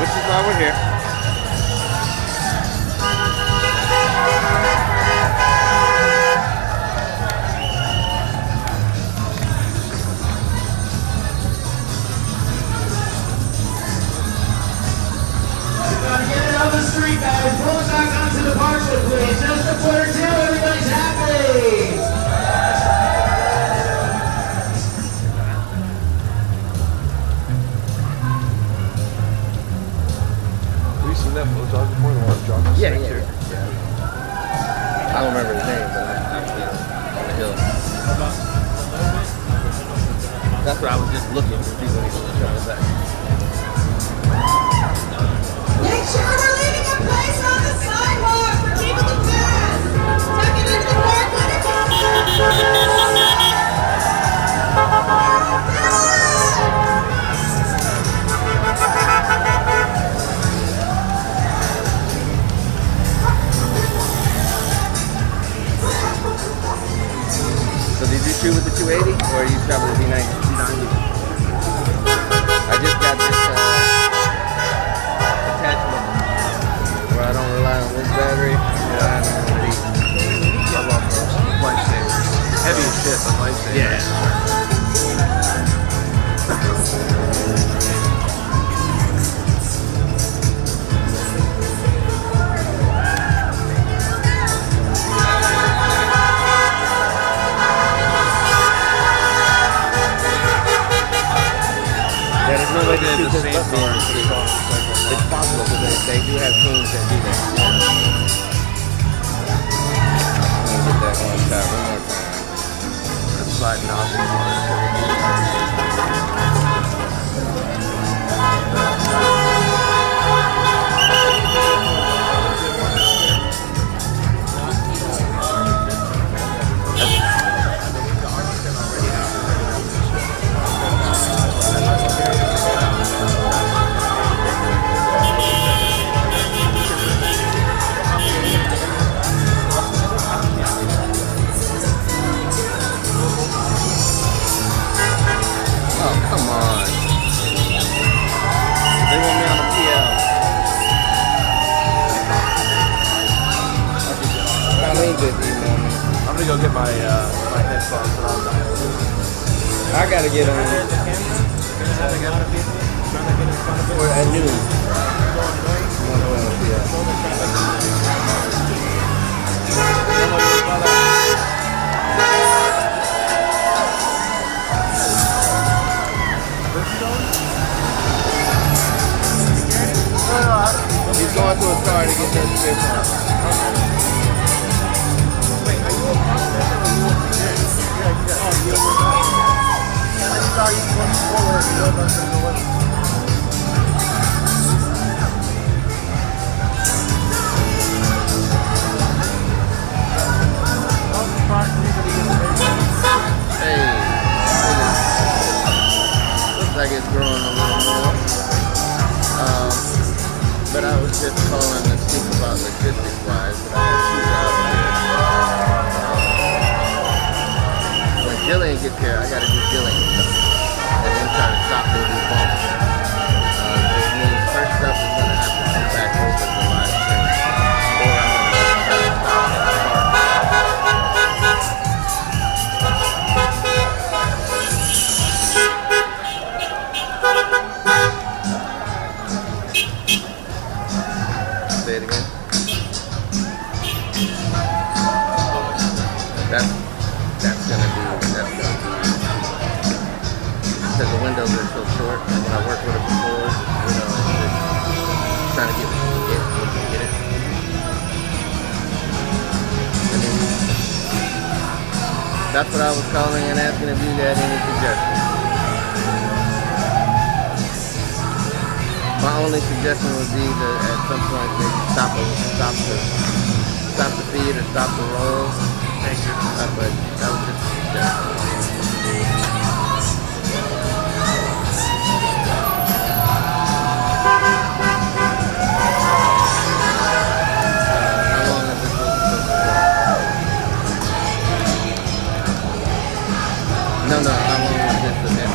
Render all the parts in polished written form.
Which is why we're here. Yeah. I don't remember his name, but I've seen him on the hill. That's what I was just looking to see when he was coming back. Make sure we're leaving a place on the sidewalk for people to pass. Tuck it into the park when it's So did you shoot with the 280 or you shot with the V90? 290. I just got this attachment where I don't rely on this battery. I rely on the lead. I love those. Lifesavers. Heavy as shit, but lifesavers. Yeah. It's possible because they do have teams that do that. Let me get that one shot one more time. That's sliding off. I'm gonna go get my my headphones and I'll dial in. I gotta get on at noon. He's going to his car to get that strip on. Hey, looks like it's growing a little more. But I was just calling to speak about logistics wise, but I have 2 jobs here. When Jillian gets here, I gotta do Jillian stuff. And then try to stop and do bumps. Which means first stuff is gonna have to come back over the live stream. Or I'm gonna try to stop at the park. Say it again. That's gonna be because the windows are so short, and when I worked with it before, just trying to get what you can get it. And then, that's what I was calling and asking if you had any suggestions. My only suggestion would be to, at some point, maybe stop the feed or stop the roll. Thank you. But that was just a suggestion. No, how long was this event?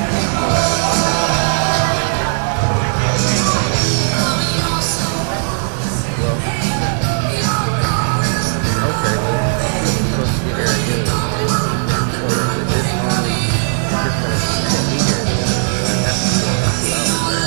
Well, okay, well, we're supposed to be here at noon. So is this only just going to be here at noon? That's 2 hours, right? Or no?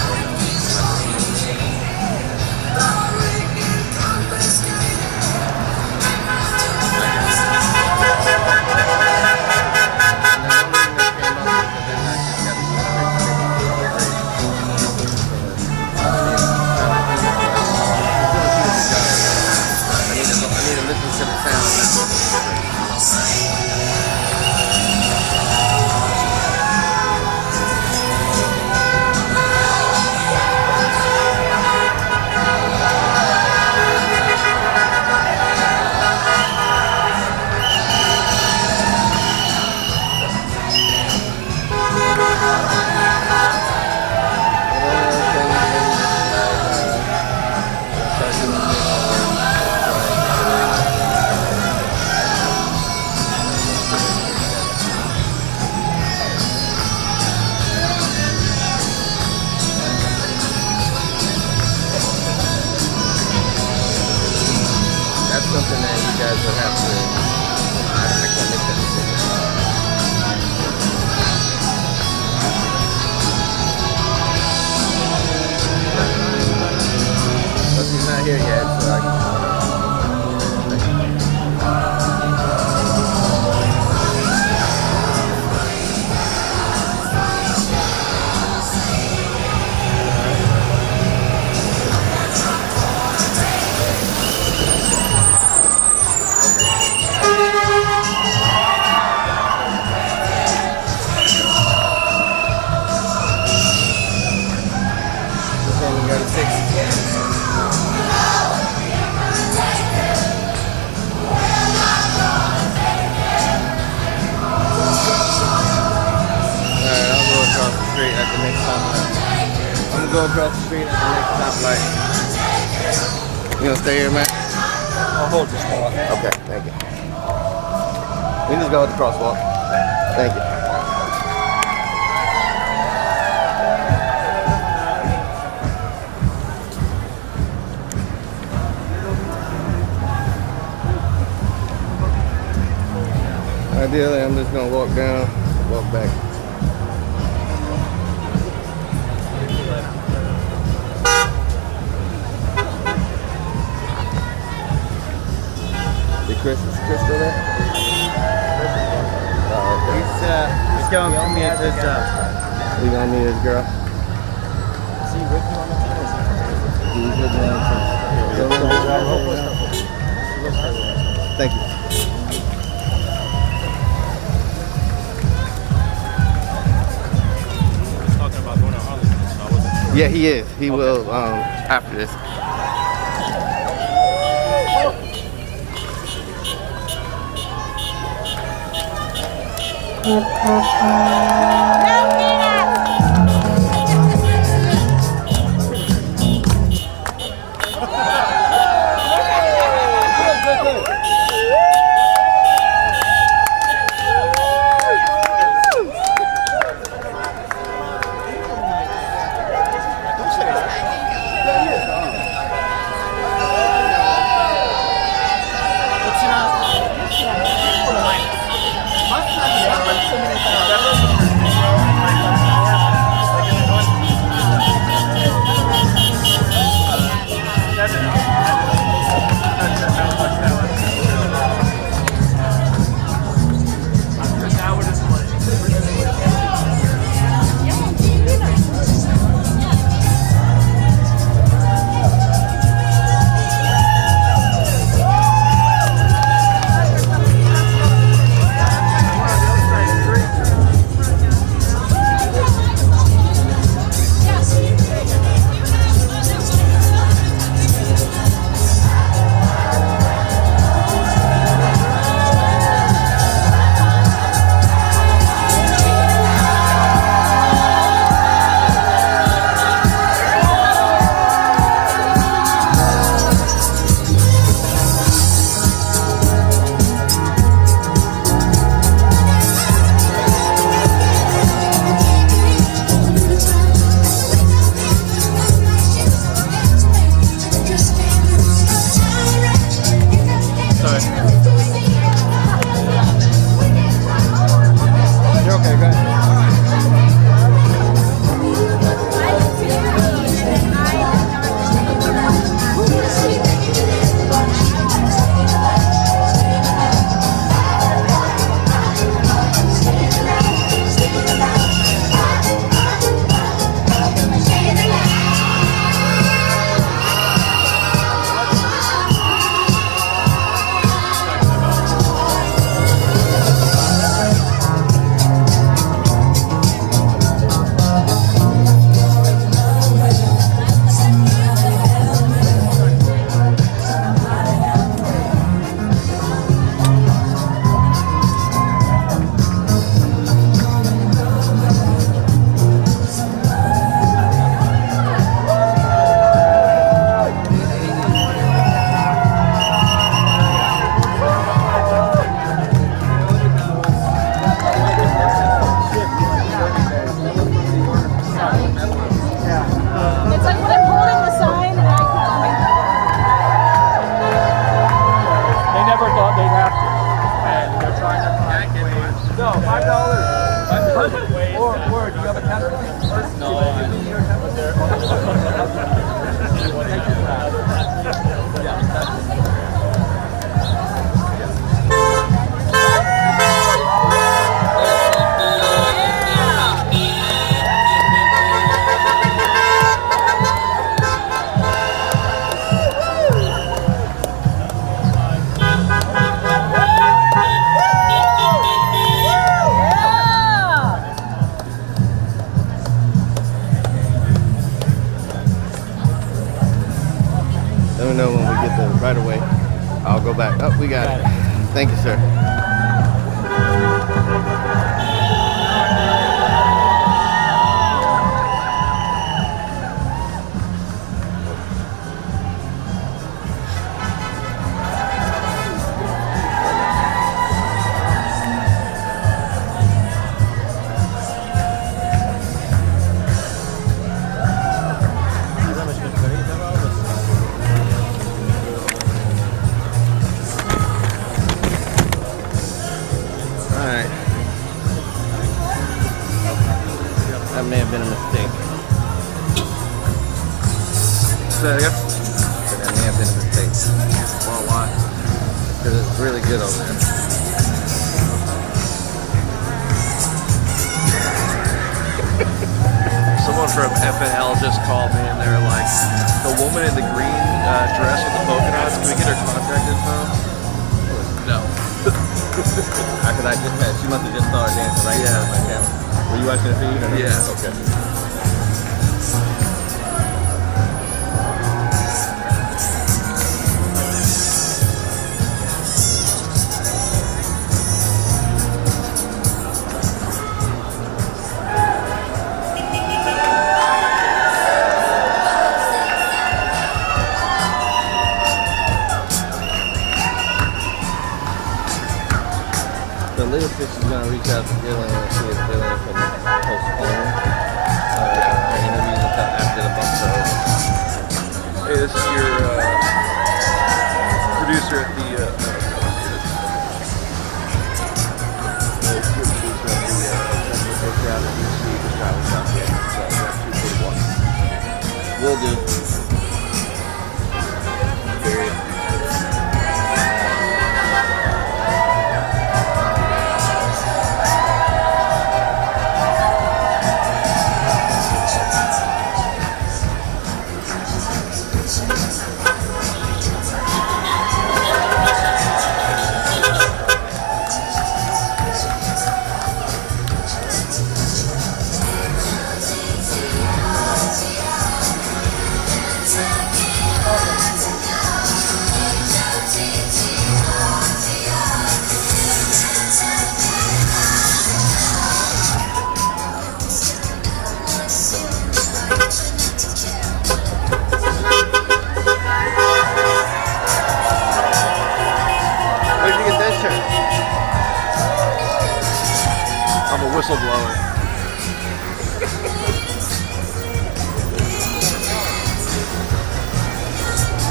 Something that you guys would have to, I can't make that decision. But he's not here yet, so I can. Go across the street at the next stoplight. You gonna stay here, man? I'll hold this one. Okay, thank you. We just go at the crosswalk. Thank you. Ideally, I'm just gonna walk down, walk back. Is Chris still there? Oh, okay. He's going to meet his, You gonna meet his girl? is he with you on the team? He's with me on the team. Thank you. He's talking about going to Arlington, so I wasn't sure. Yeah, he is. He will after this. Or do you have a Tesla? No, Let me know when we get the right of way. I'll go back. Oh, we got it. Thank you, sir. That may have been a mistake. Say that again? That may have been a mistake. Well, why? Because it's really good over there. Someone from FNL just called me and they're like, the woman in the green dress with the polka dots, can we get her contact info? No. Because I just had, she must have just started dancing right now on my camera. Were you watching the feed or no? Yeah. Okay. The little fish is going to reach out to Dylan and see if Dylan can postpone her interviews until after the bumps are over. Hey, this is your producer at the Will do. Period. I'm a whistleblower.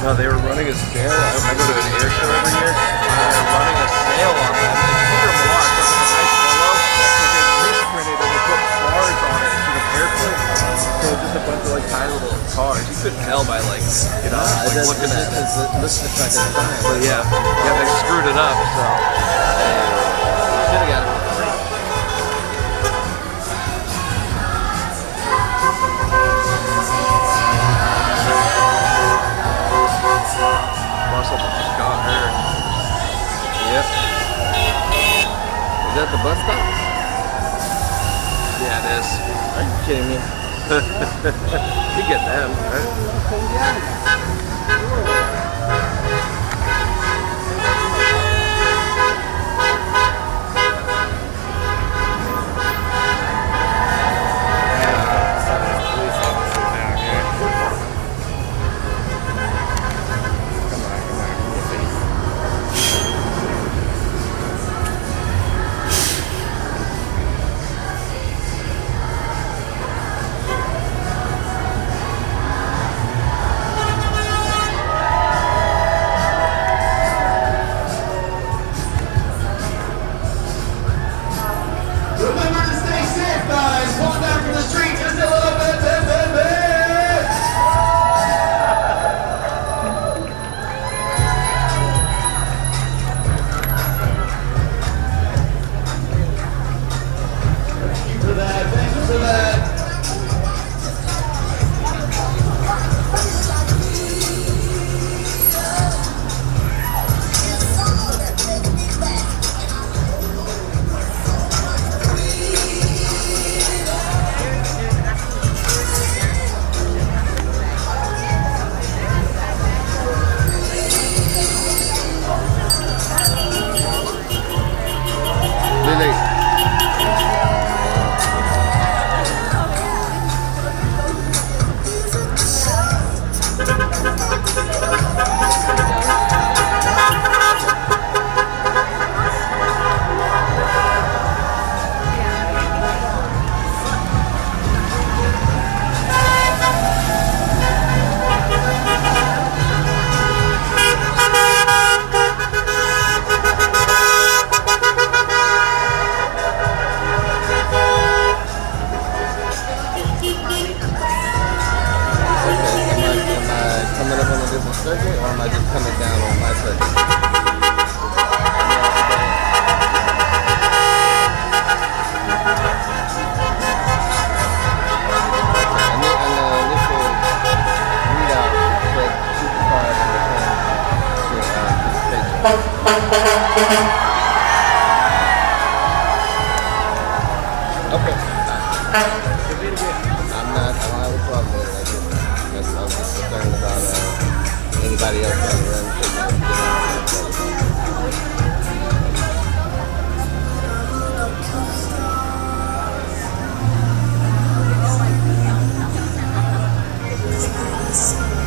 No, they were running a sale. I go to an air show every year. They're running a sale on them. It's Peter Millar, it's a nice polo, but they misprinted and they put bars on it to the airplane. So it's just a bunch of like tiny little cars. You couldn't tell by like, you know, like looking at it. It looks just like a sign. But yeah, they screwed it up. So Should have got it. Russell just got her. Yep. Is that the bus stop? Yeah, it is. Are you kidding me? You get them, right? pulling down from the street just a little bit. Thank you for that. Circuit, or am I just coming down on my circuit? And the initial readout said supercar on the okay. I don't have a problem with it. I was just concerned about anybody else on the run.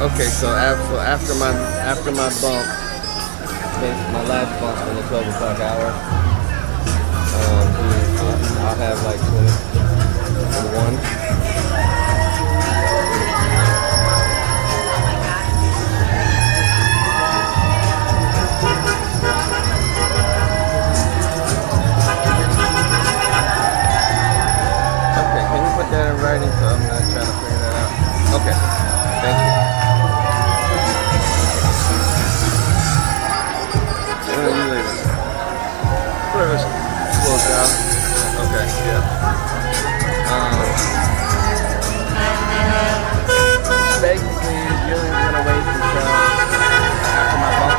Okay, so after my bump, my last bump in the 12 o'clock hour, I'll have like 21. That in writing, so I'm not trying to figure that out. Okay, thank you. When are you leaving? Whatever, close down. Okay, yeah. Basically, Julian's gonna wait until after my bump.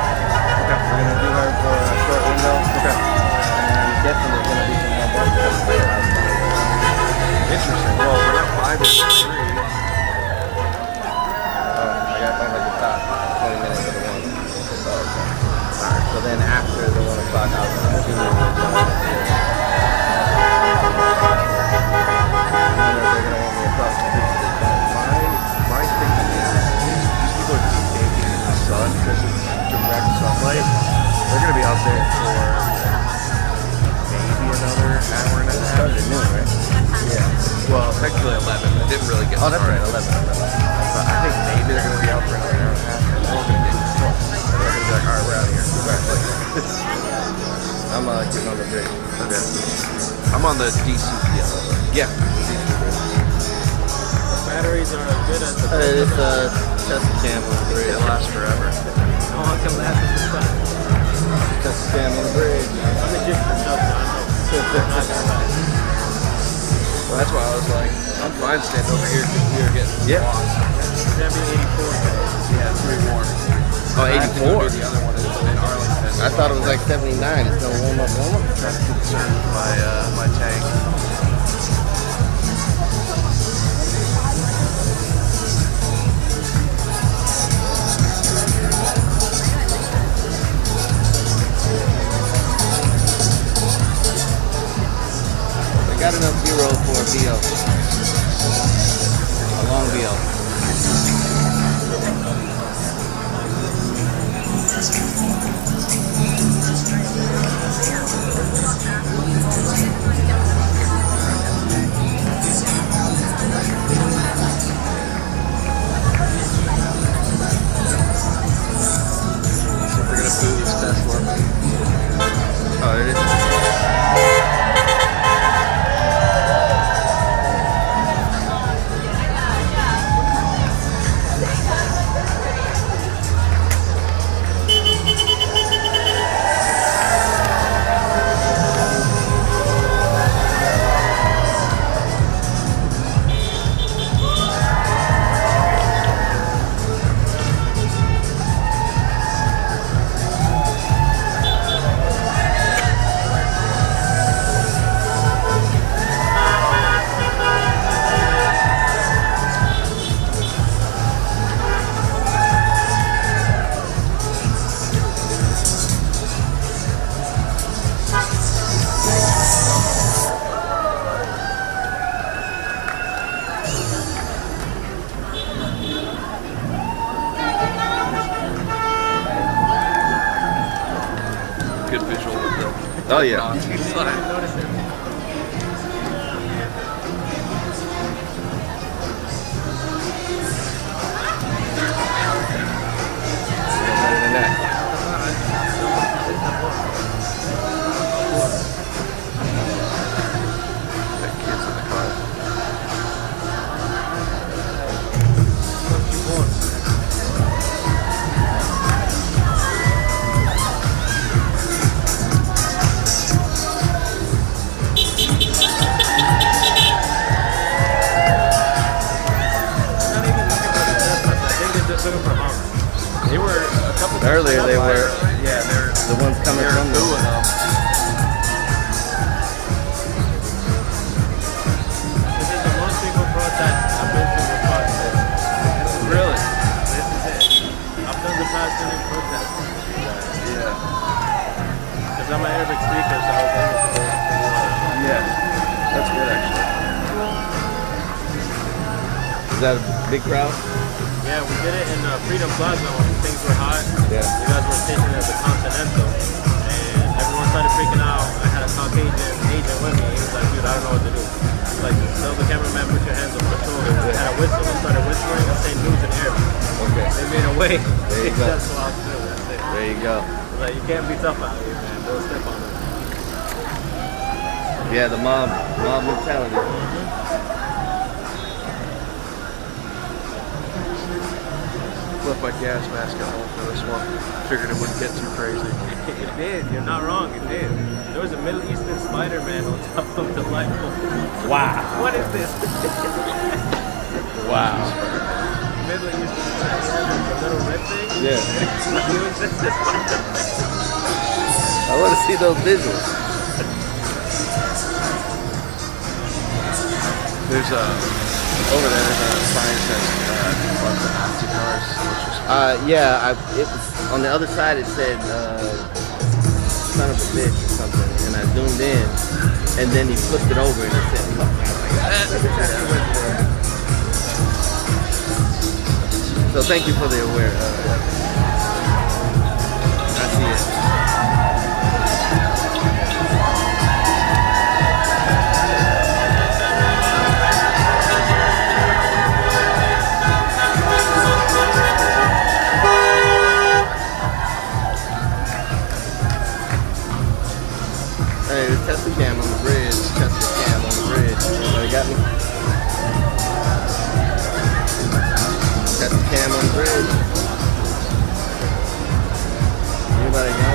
Okay, we're gonna do her for a short window. Okay. And I'm guessing there's gonna be some more bumps. Interesting. Well, we're not 5 or 3. I got like the top 20 minutes of the one. So, alright, so then after the 1 o'clock, I'll continue with they're gonna want me across the street. My thinking is these people are just baking in the sun because it's direct sunlight. They're going to be out there for maybe another hour and a half. Started at noon, right? Yeah. Well, technically 11. It didn't really get Oh, that's right, 11. But I think maybe they're going to be out for another hour and a half. And they're all going to get close. They're going to be like, all right, we're out of here. I'm getting on the bridge. Okay. I'm on the DCPL. Yeah. Batteries are good at the It's a Tesla cam on the bridge. It lasts forever. Oh, I can laugh at the sun. Tesla cam on the bridge. I'm a different stuff, I know. Well, that's why I was like, I'm fine standing over here because we are getting lost. That'd be 84. Yeah, it's pretty warm. Oh, I have to go 84? do the other one in Arlington. I thought it was like 79. It's gonna warm up. Trying to conserve my tank. Got enough B-roll for a VO. A long VO. So we're gonna boo this Tesla. Oh, it is. Oh yeah. I didn't notice it. Better than that. Got kids in the car. They were a couple Earlier they were. Yeah, they're The ones coming from the doing them. This is the most people protest I've been to with podcast. Really? This is it. I've done the past in protest. Yeah. Because I'm an Arabic speaker, so I was able to go. Yeah. That's good actually. Is that a big crowd? Yeah, we did it in Freedom Plaza when things were hot. Yeah. You guys were stationed at the Continental, and everyone started freaking out. I had a Caucasian agent with me. He was like, dude, I don't know what to do. He's like, tell the cameraman, put your hands on my shoulder. I had a whistle. I started whispering and saying news in Arabic. Okay. They made a way. There you go. That's what I was doing. That's it. There you go. Like, you can't be tough out here, man. Don't step on it. Yeah, the mob mentality. Left my gas mask at home for this one. Figured it wouldn't get too crazy. It did. You're not wrong. It did. There was a Middle Eastern Spider-Man on top of the light bulb. Wow. What is this? Wow. Middle Eastern Spider-Man, the little red thing? Yeah. This is Spider-Man. I want to see those visuals. There's over there, there's a sign that says fuck the Nazi cars, which is Yeah, it was on the other side. It said "son of a bitch" or something, and I zoomed in, and then he flipped it over and it said "fuck." So thank you for the aware. I see it. Hey, there's Tesla cam on the bridge. Tesla cam on the bridge. Anybody got me? Tesla cam on the bridge. Anybody got me?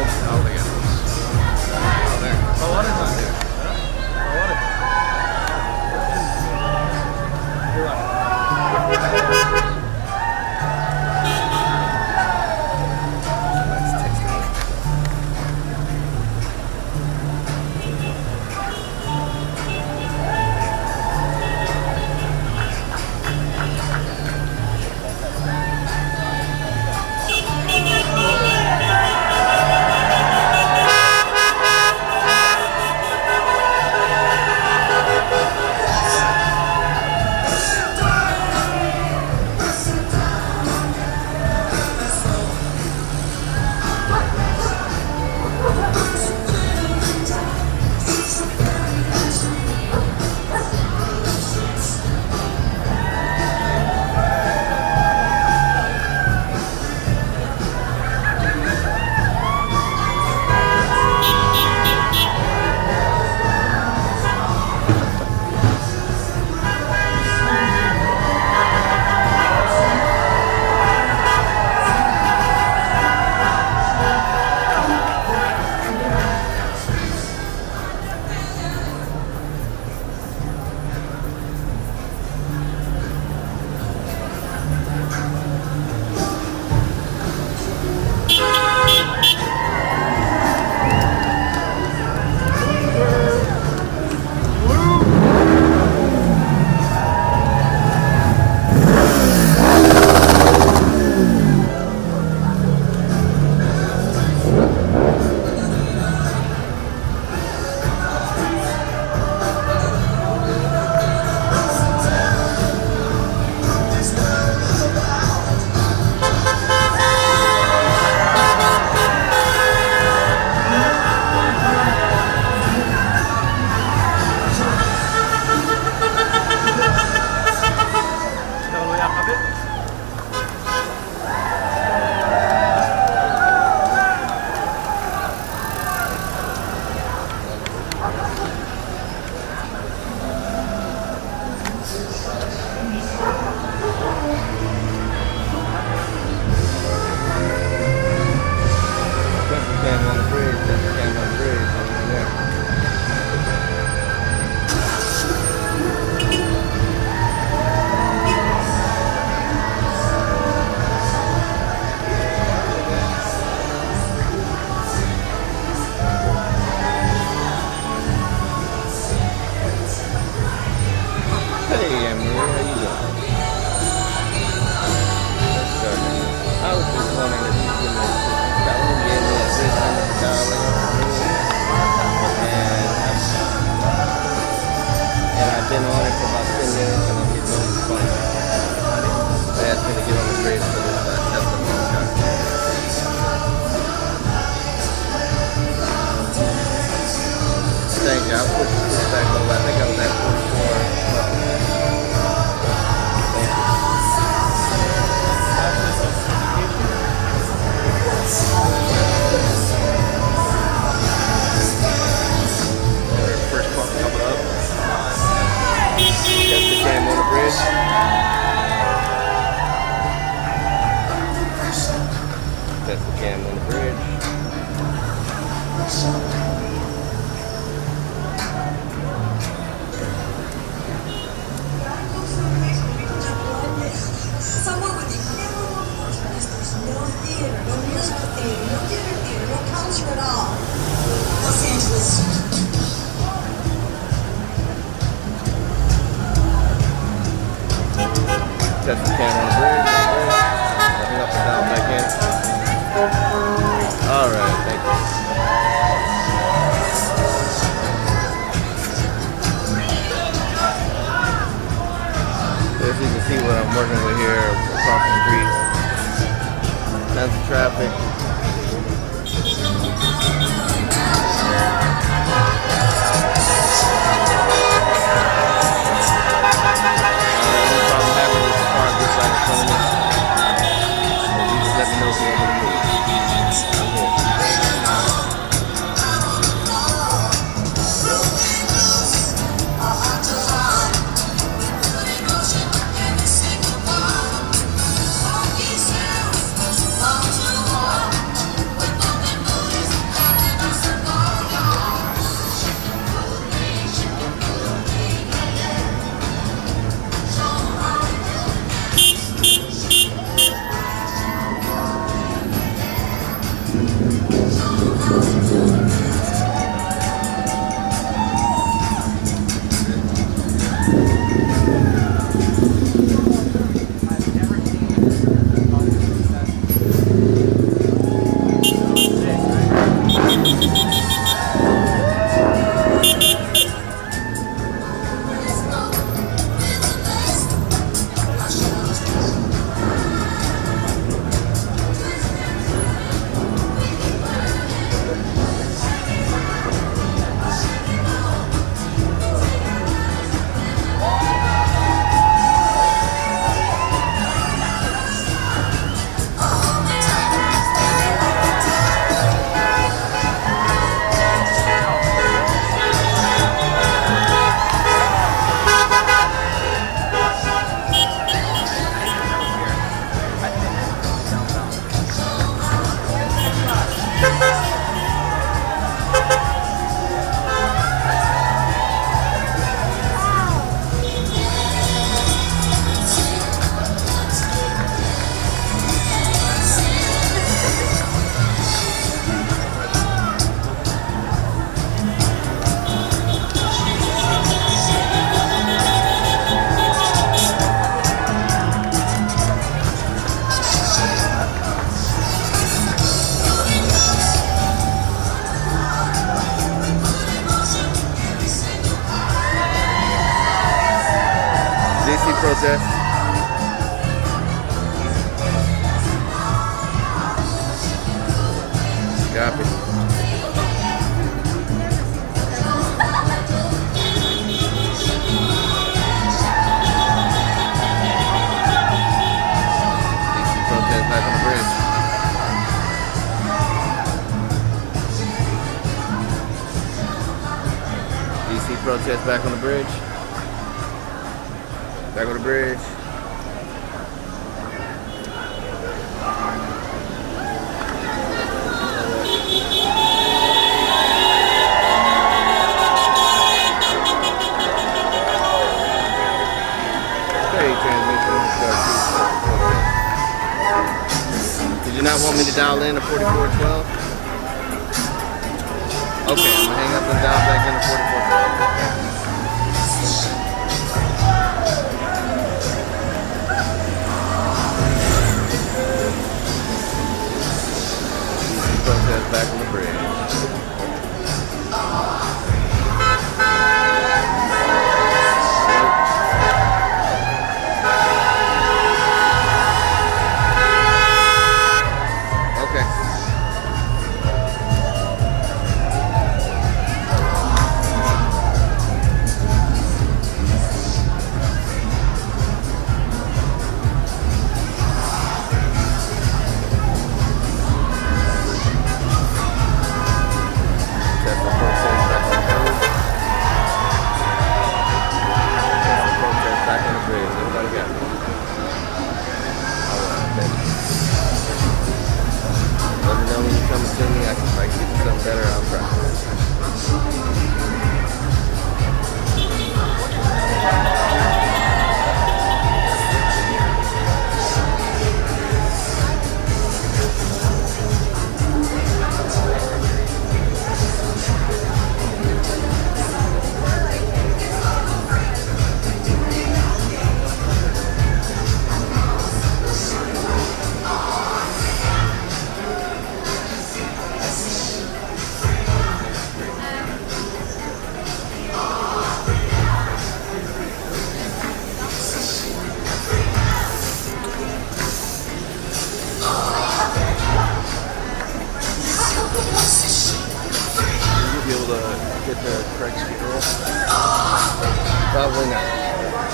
Hey, Emily, how you doing? I was just wondering if you could that one gave me a and I've been on it for about 10 minutes and I'm getting no response. They asked me to get on the bridge for this Tesla contract. Thank you. I'll put this back over. I think I was at 44. First pump coming up. That's the cam on the bridge. That's the cam on the bridge. Somewhere with the camera because there's no theater, no musical theater, no dinner theater, no culture at all. Los Angeles. That's the cam on the bridge. Stepping up and down back in. Alright, thank you. As you can see what I'm working with here across the street. Tons of traffic. Protest. Copy. DC protest back on the bridge. DC protest back on the bridge. Back on the bridge. Did you not want me to dial in to 4412? Okay, I'm gonna hang up and dial back in to 4412.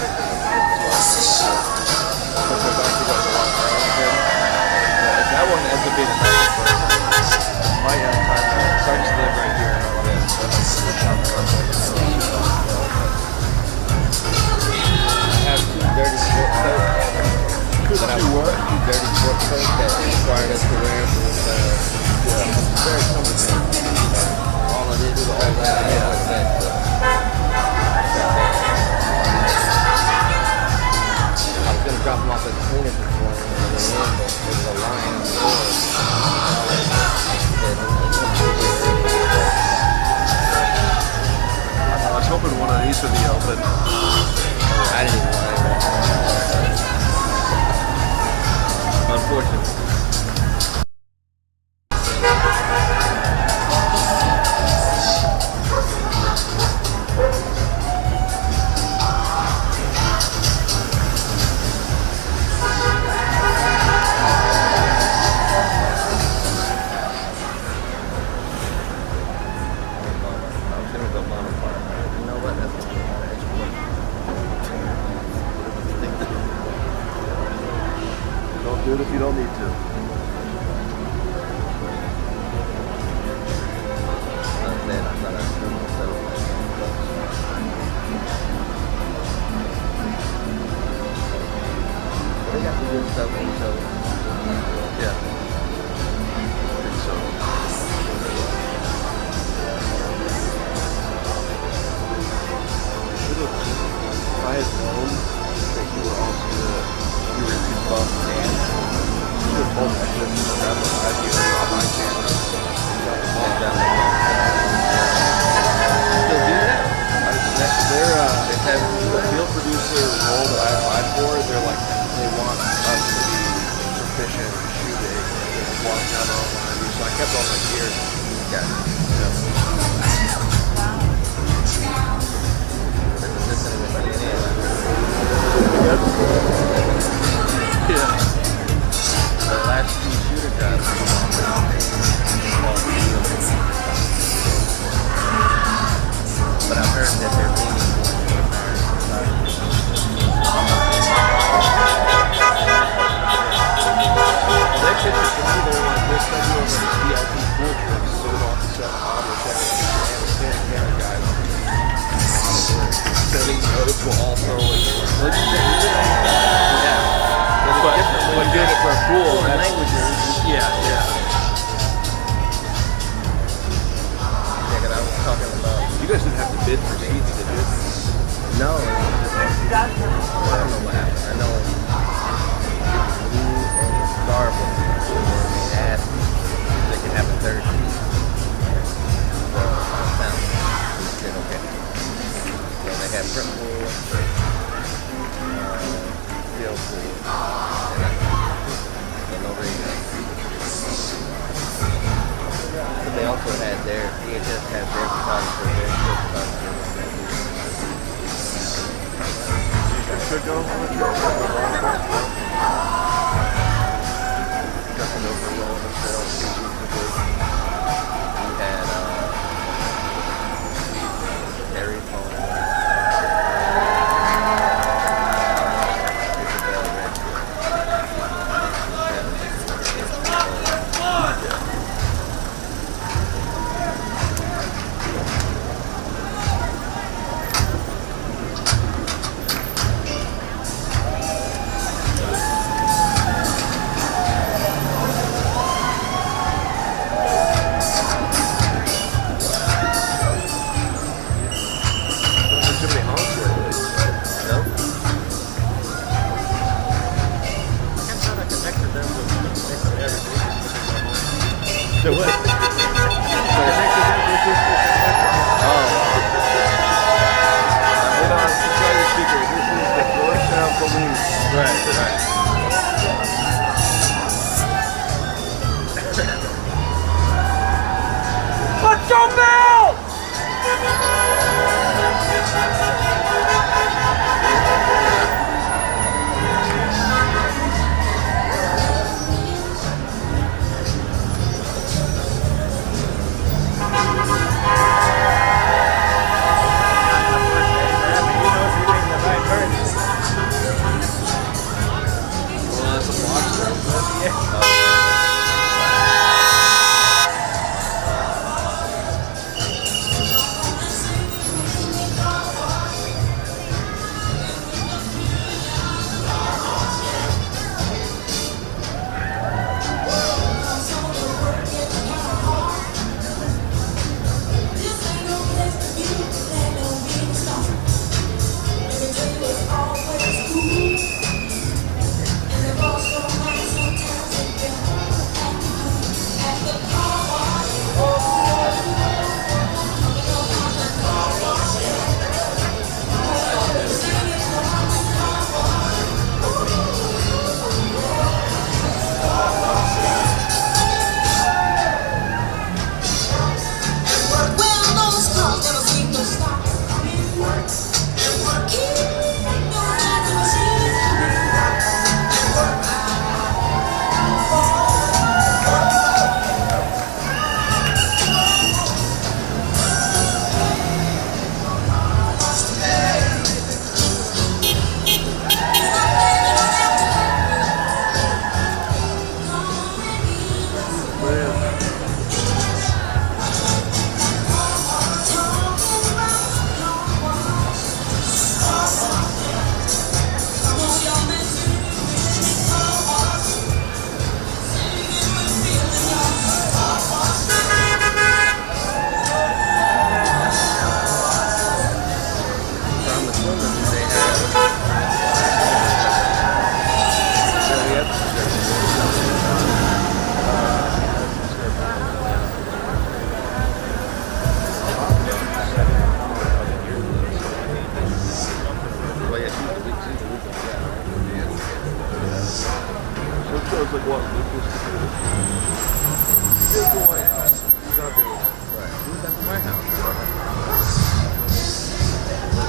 If that one ends up being a nice person, I might have time to, so I just live right here in Oakland, so I have two dirty sport coats. Two dirty sport coats that inspired us to wear them. Very comfortable. All of it, all that. I was gonna drop them off at the cleaners this morning, and they in, but there's a line on the door. I was hoping one of these would be open. I didn't even want it. Unfortunately. Don't do it if you don't need to. They got the good stuff in the show. Yeah. I think so. If I had known that you were also you were into buff and you should have told me I should have grabbed the idea on my camera. Still do that? They're the field producer role that I applied for. They're like they want us to be proficient shooting, just walking out our own interview. So I kept all my gear. Yeah. Yeah. The last two shooter jobs. But I've heard that they're leaning They pitched it to me. They were like, let's send you over to VIP pool trips so we don't have to send an audio check and camera guys. Sending notes will also like but doing it for a pool. Yeah. Yeah, 'cause I was talking about. You guys didn't have to bid for seats, did you? No. I don't know what happened. I know Blue and Starbucks asked if they could have a third seat. So I found it. We said okay. So they had prep pool, field pool, and over here. But they also had their DHS had their photographer, their field photographer. Should go on a trip. Got to know for rolling the trail. We had Harry Paul. Isabel So what? Hold on, try your speaker. This is the Georgetown Police. Right. Let's go, Bill! was like, what? Luke was computer. Here's the White House. He's not doing that. Right. Who's at the White House?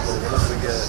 Well, what if we get...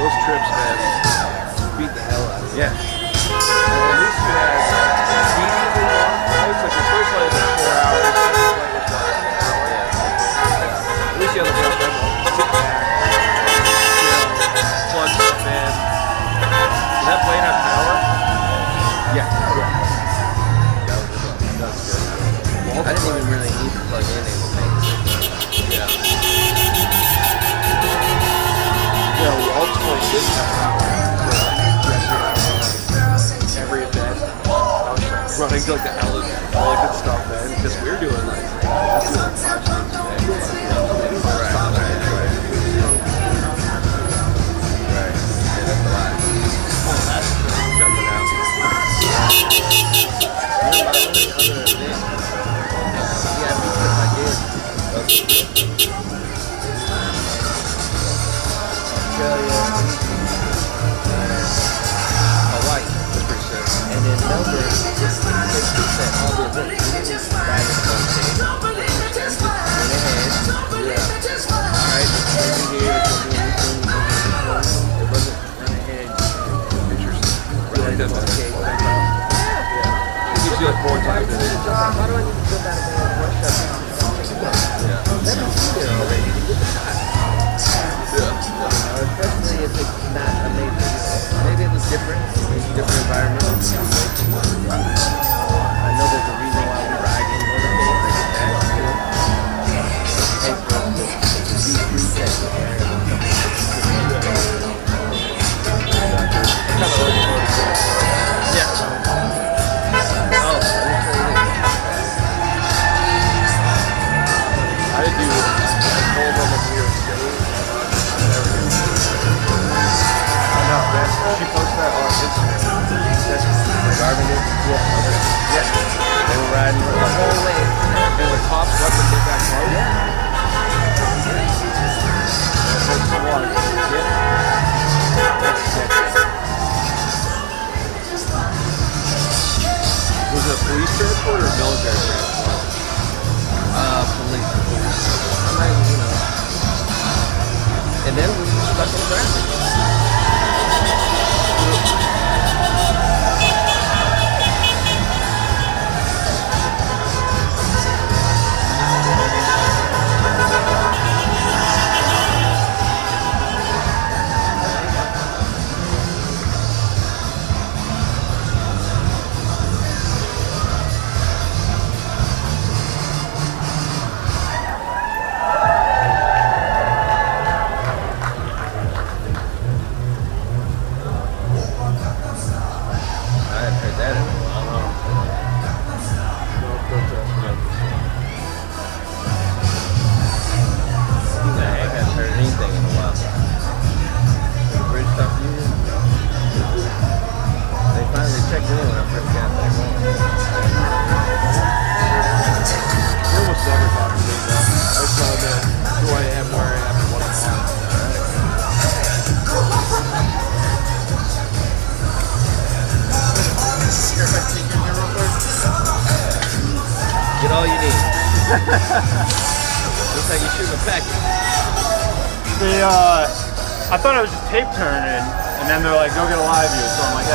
Those trips, man, beat the hell out of me. Yeah. At least you had decently long flights. Like your first flight was like 4 hours, second flight was what, an hour? Yeah. At least you had like enough time to sit back, plug stuff in. Does that plane have power? Yeah. That was good. I didn't even really need to plug in anything. Yeah. Yeah, Walt's plane didn't have power. So yesterday I was running every event. I was running to like the alley, all that good stuff, man. Because we were doing like, I was doing like 5 streams a day. Right. Yeah, that's a lot. Oh, that's jumping out. Hawaii. That's pretty sick. And then Melbourne, 50% all the events. We didn't buy the whole thing. We just went ahead. Yeah. Alright, it's going to be here. It's going to be anything. It wasn't run ahead. Interesting. Right. That's Okay. yeah. It gives you like 4 times. Why do I need to jump out of bed and rush up? Yeah. Let me be there already to get the shot. Especially if it's not amazing. Maybe it was different. Maybe different environment. I know there's a reason why we ride in motorcades like that. Hey, bro, these 3 sets. Yeah. Oh, let me tell you this. I did do like whole run of New York City. I know, man. She posted that on Instagram. That's regarding it. Yeah. They were riding the whole way. And the cops let them get back home. That's the one. That's sick. Was it a police transport or military transport? Police. I'm like, you know. And then we were stuck in traffic. Looks like you're shooting a packet. I thought I was just tape turning, and then they're like, go get a live view. So I'm like,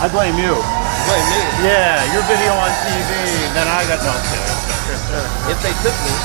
I blame you. Blame me. Yeah, your video on TV, then I got no shit. If they took me.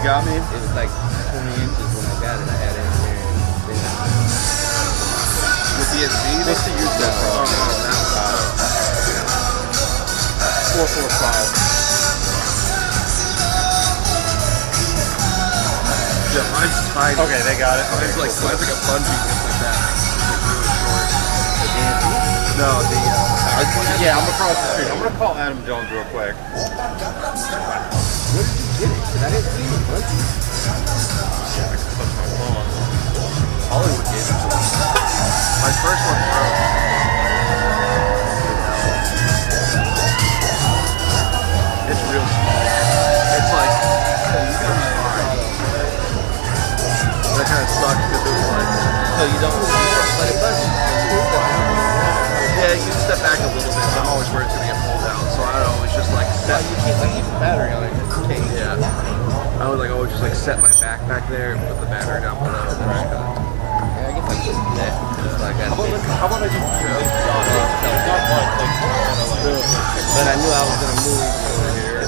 Got me? It was like 20 inches when I got it. I had it in there. The DSC, what's the use that from? 445. Yeah, mine's tiny. Okay, they got it. Mine's like a bungee just like that. It's like really short. No, Yeah, I'm across the street. I'm gonna call Adam Jones real quick. Where did you get it? Because I didn't see it. What? Hollywood gave it to me. My first one broke. It's real small. It's like, that kind of sucks because it was like, So you don't let it buzz you. yeah, you can step back a little bit, but I'm always worried it's going to get pulled out. So I always just like set. You keep the battery on it just in case. Yeah. I would like always just like set my backpack there and put the battery down below. And then just kind of, Yeah, I guess I could do that. Just like I did. How about I just But I knew I was going to move over here.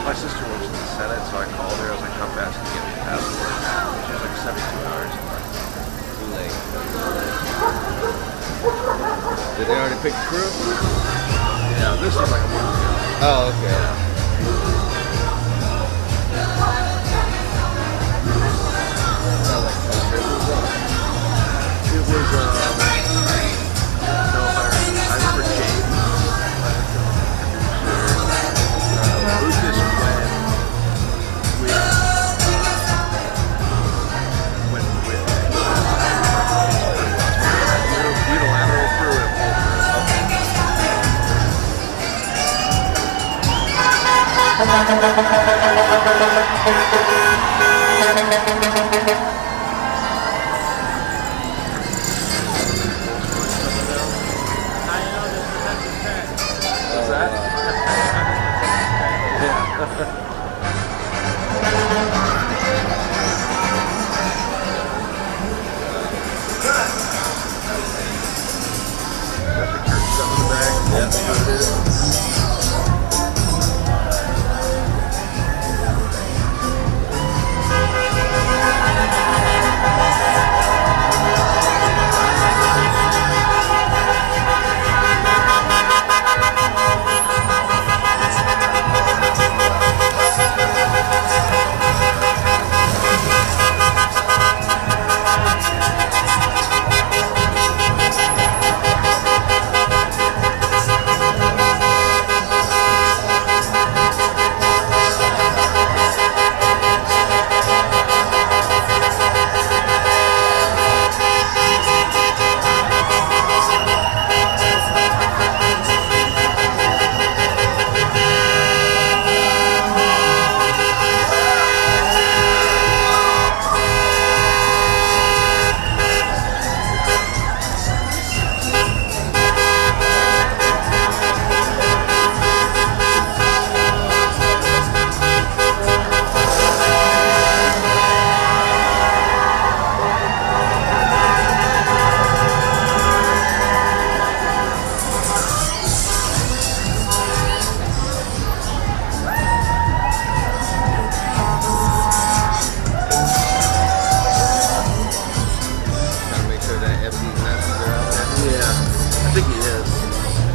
My sister works in the Senate, so I called her. I was like, how fast can you get me a passport? She was like, 72 hours. Too late. Did they already pick the crew? Yeah, this was like a month ago. Oh, okay. Sounds like a fun trip. It was, no, I remember James, Lucas, when unilateral crew and full What's that? I think he is.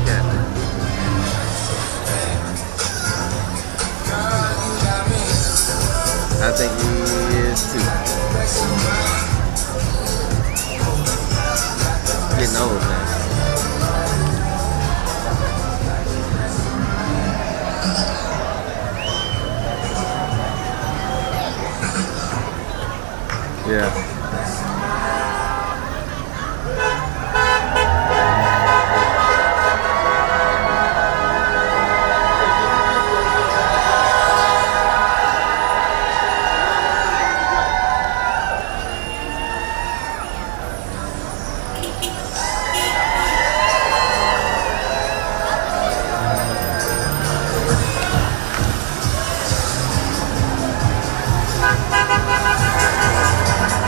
Yeah. I think he is too. Getting old, man. Yeah.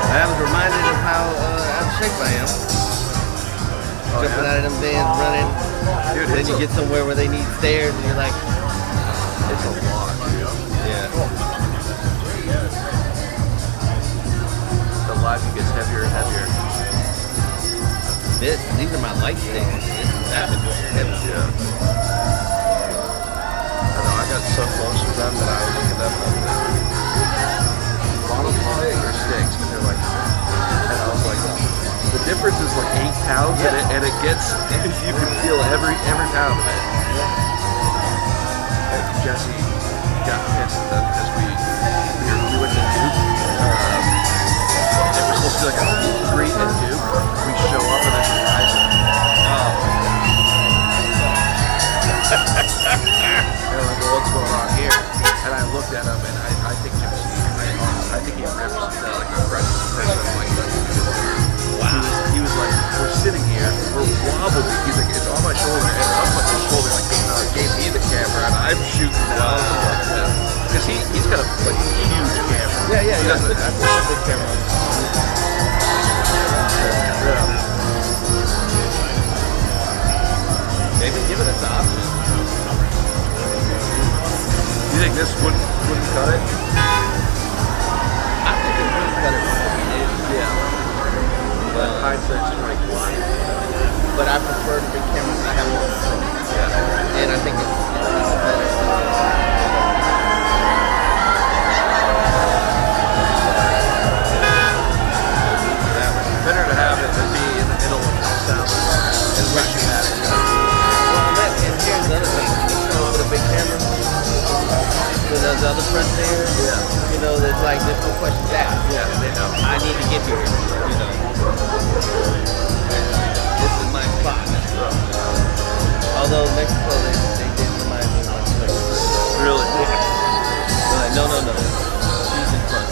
I was reminded of how out of shape I am. Jumping out of them vans, running. Dude, Then you get somewhere where they need stairs and you're like, it's a lot, dude. yeah. The life gets heavier and heavier. These are my light sticks. That was heavy. Yeah. I know, I got so close with them that I was looking up bottom line or sticks, and they're like, and I was like, the difference is like 8 pounds, and it gets, you can feel every pound of it. And Jesse got pissed at them because we went to Duke. It was supposed to be like a meet and greet in Duke. We show up and there's Verizon. And I'm like, well, what's going on here? And I looked at him, and I think Jim's, I think he rips like a fresh person. Like, wow. He was like, we're sitting here, we're wobbling. He's like, it's on my shoulder, and it's on my shoulder like this. that's a big camera. They've been giving us the option. You think this wouldn't cut it? I think it would cut it from what it is. Yeah. But hindsight's 2020. But I prefer the big cameras that have more control. Yeah. And I think it's better. Better to have it than be in the middle of no sound and wishing at it. You know? Well, and here's the other thing. When you come with a big camera, with those other front there, you know, there's no questions asked. Yeah, they know. I need to get here, you know. This is my spot. Although Mexico, they did remind me of Mexico. Really? They're like, no. She's in front.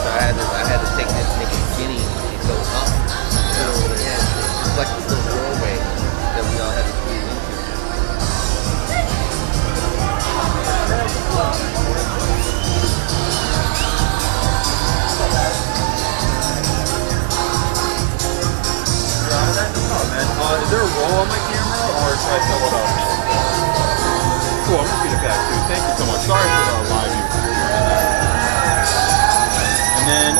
So I had to take this nigga skinny and go up. So it's like this little doorway that we all had to squeeze into. Is there a roll on my camera, or should I fill it up? Cool, I'm gonna feed it back too. Thank you so much. Sorry for the live view. And then,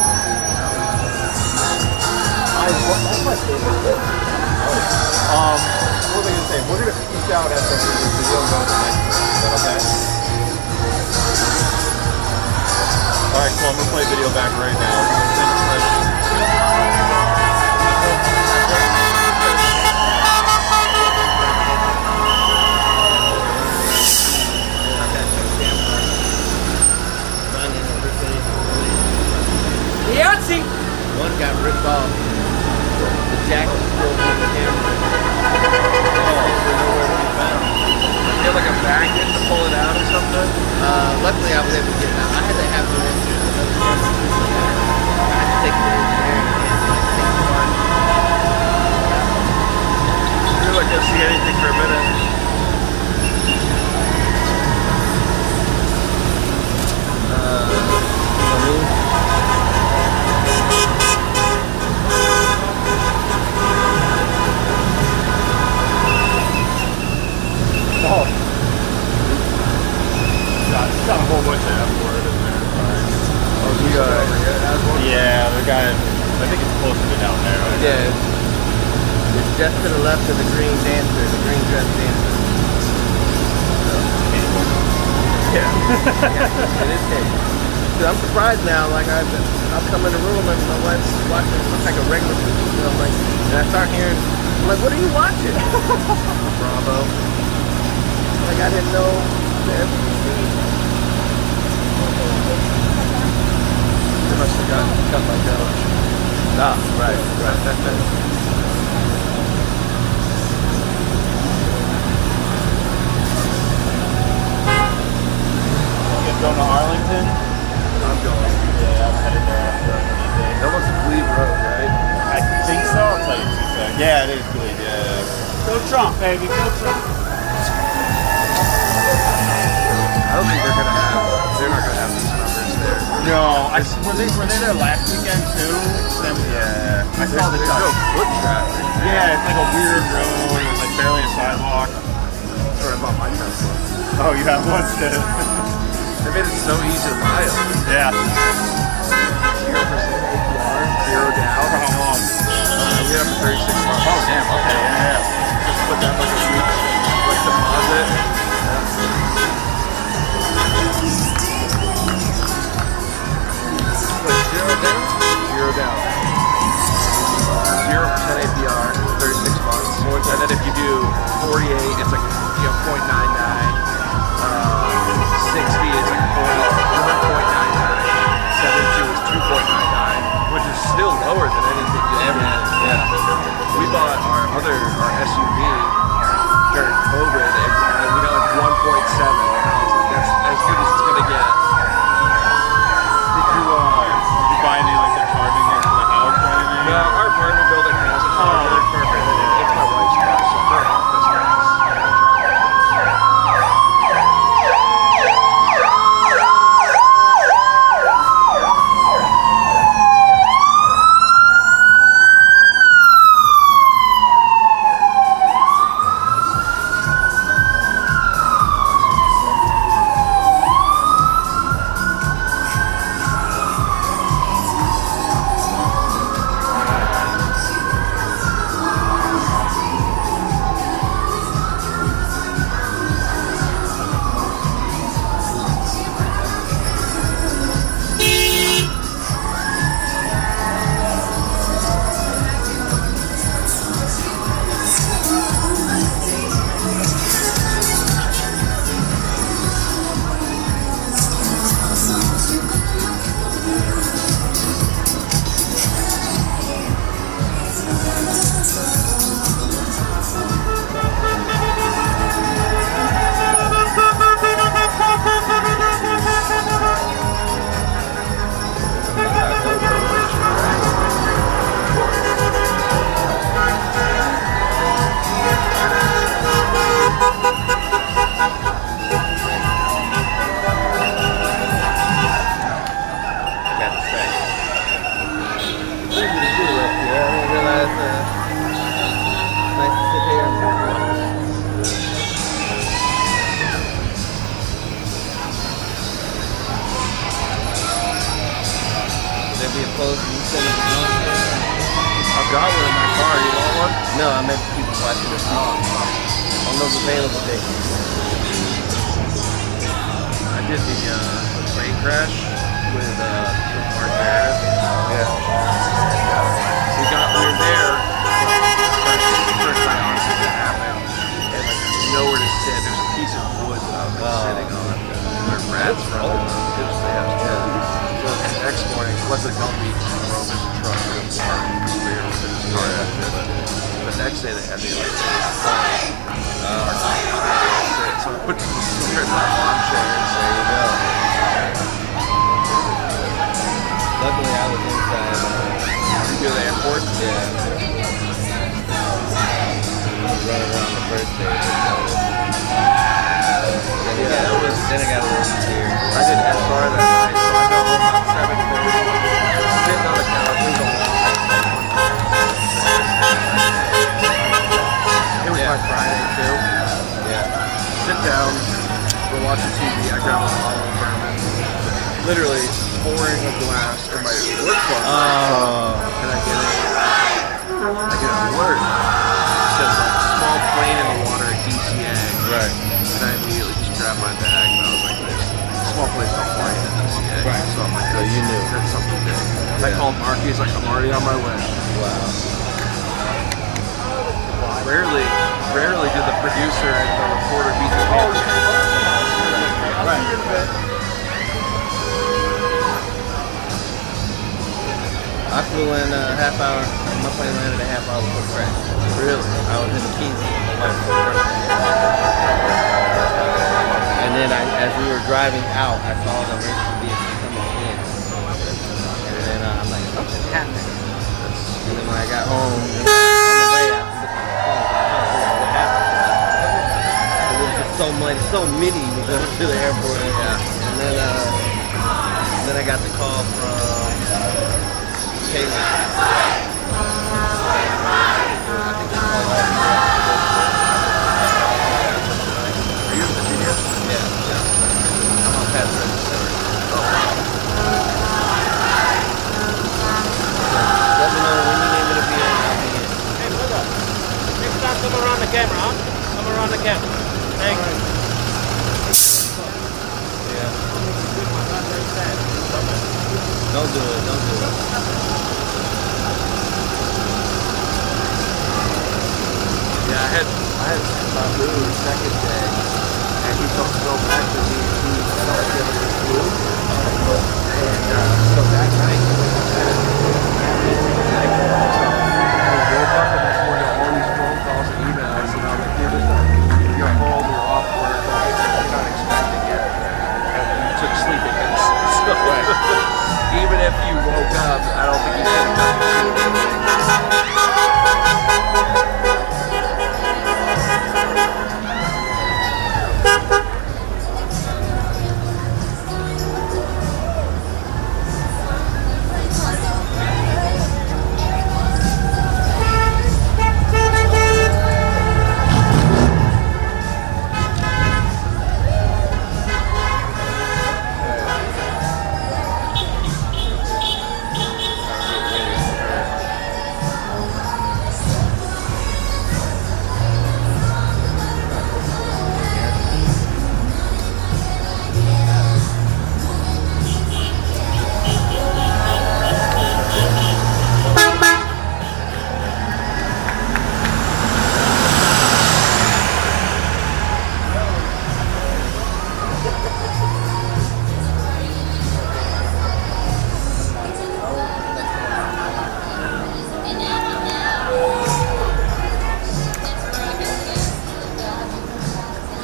what's my favorite thing? What was I gonna say? We're gonna peek out at the video and go to the next one. Is that okay? Alright, cool. I'm gonna play video back right now. Thank you so much. One got ripped off. The jack was still on the camera. Nowhere to be found. You have like a magnet to pull it out or something? Luckily I was able to get it out. I had to have the into another camera. I had to take it to the engineer and take it apart. You're not gonna see anything for a minute. Got a whole bunch of F word in there. Oh, we got yeah, the guy. I think it's closer to down there. Yeah, it's just to the left of the green dancer, the green dress dancer. Yeah, it is cable. Dude, I'm surprised now. Like I'll come in the room and my wife's watching. It's like a regular TV show. I'm like, and I start hearing, I'm like, what are you watching? Bravo. Like I didn't know the FCC. They must have gotten cut by Josh. Ah, right. Going to Arlington? I'm going. Yeah, I'm headed there after Monday. That was Glebe Road, right? I think so. I'll tell you 2 seconds. Yeah, it is Glebe. Yeah. Go Trump, baby. Go Trump. I don't think they're not gonna have these numbers there. No, were they there last weekend too? Yeah. I saw the There's no foot traffic. Yeah, it's like a weird road. It's like barely a sidewalk. That's where I bought my Tesla. Oh, you have one too. They made it so easy to buy them. Yeah. 0% APR, 0 down. For how long? We have 36 months. Oh, damn. Okay. Yeah. Just put down like a week, like deposit. Like 0 down? 0 down. 0% APR, 36 months. And then if you do 48, it's like 0.99. 60 is like 1.99. 72 is 2.99, which is still lower than anything you ever had. Yeah. We bought our SUV during COVID, and we got like 1.7. And I was like, that's as good as it's gonna get. Did you buy any like the charging next to the house or anything? No, our apartment building has a charger. Oh, that's perfect. It's my wife's car, so her office has a charger. post and you send it to me? I've got one in my car. You want one? No, I meant people watching this on those available days. I did the plane crash with Mark Harris. Yeah. We were there. The first night honestly that happened, and like nowhere to sit. There's a piece of wood that I was like, sitting on. Where rats from. So the next morning, luckily Long Beach, there's a truck that was parked rear within his car after. But the next day they had the like so I put my lawn chair and say, there you go. Luckily, I was inside. You go to the airport? Yeah. I was running around the first day. Then I got a little scared. I did SR that night, so I got home about 7:30. Sitting on the couch, it was a long It was my Friday too. Yeah. Sit down, we're watching TV, I grab a bottle of bourbon. Literally pouring a glass in my work phone. And I get an alert. It says like small plane in the water at DCA. Right. And I immediately just grabbed my bag and I was like, this small place don't fly in DCA. Right. So I'm like, So you knew. That's something big. I called Mark, he's like, I'm already on my way. Wow. Rarely did the producer and the reporter beat the call. I flew in a half hour. My plane landed a half hour before the crash. Really? I was in the Keys. And then as we were driving out, I saw the emergency vehicle coming in. And then I'm like, something happened. And then when I got home, on the way out, what happened? It was just so many going to the airport. And then I got the call from Taylor. Come around the camera, huh? Come around the camera. Thank you. Yeah. Don't do it. Yeah, I had Babu the second day, and he told me to go back to the flu. And so that night, you're home, you're off work, you're not expecting it, and you took sleeping pills. So, even if you woke up, I don't think you should have done it.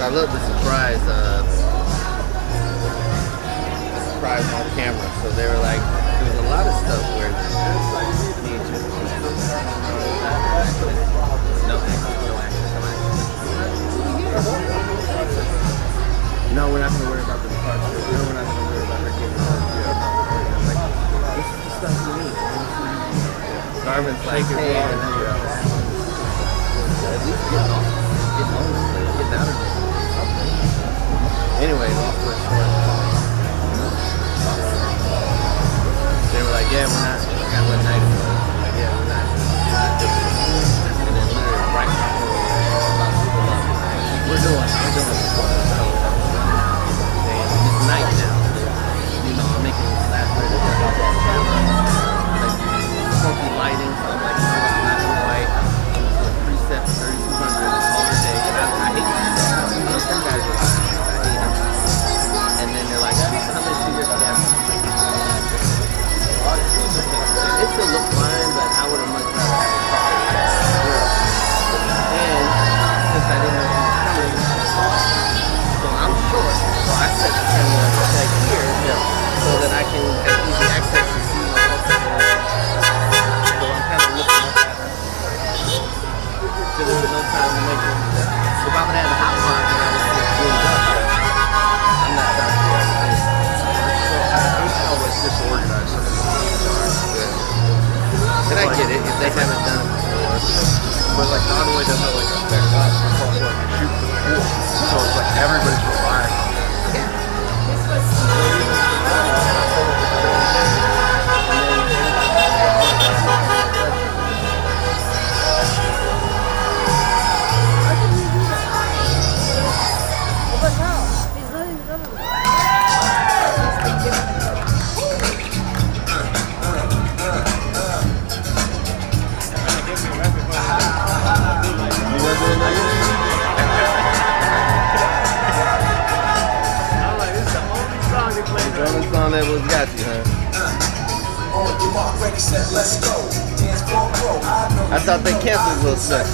I love the surprise on camera. So they were like, there was a lot of stuff where no action. No, we're not going to worry about the departure. No, we're not going to worry about her getting home. I'm like, this is the stuff you need. Garvin's like, hey, at least get home. Getting out of there. Anyway, long story short, they were like, yeah, we're not doing before. So it's night now. You know, I'm making last minute like funky lighting. So I'm like, you know what, black and white. I'm just doing preset 3200 all day. And I hate that. You know, some guys are like, I hate them. And then they're like, come and see your camera. It still looks fine, but I would have much rather had a proper. And since I didn't know she was coming, so I'm short. So I set the camera back here so that I can have easy access to see my customer. So I'm kind of looking up at her. Because there's no time to make it. If I would have a hot pot, then I would have just zoomed up. I'm not trying to do everything. So I hate how like disorganized some of these are. And I get it if they haven't done it before. But like not only does it like affect us, it's also like a shoot for the pool. So it's like everybody's relying on this. Drumming song that was got you, huh? I thought they canceled Will Smith.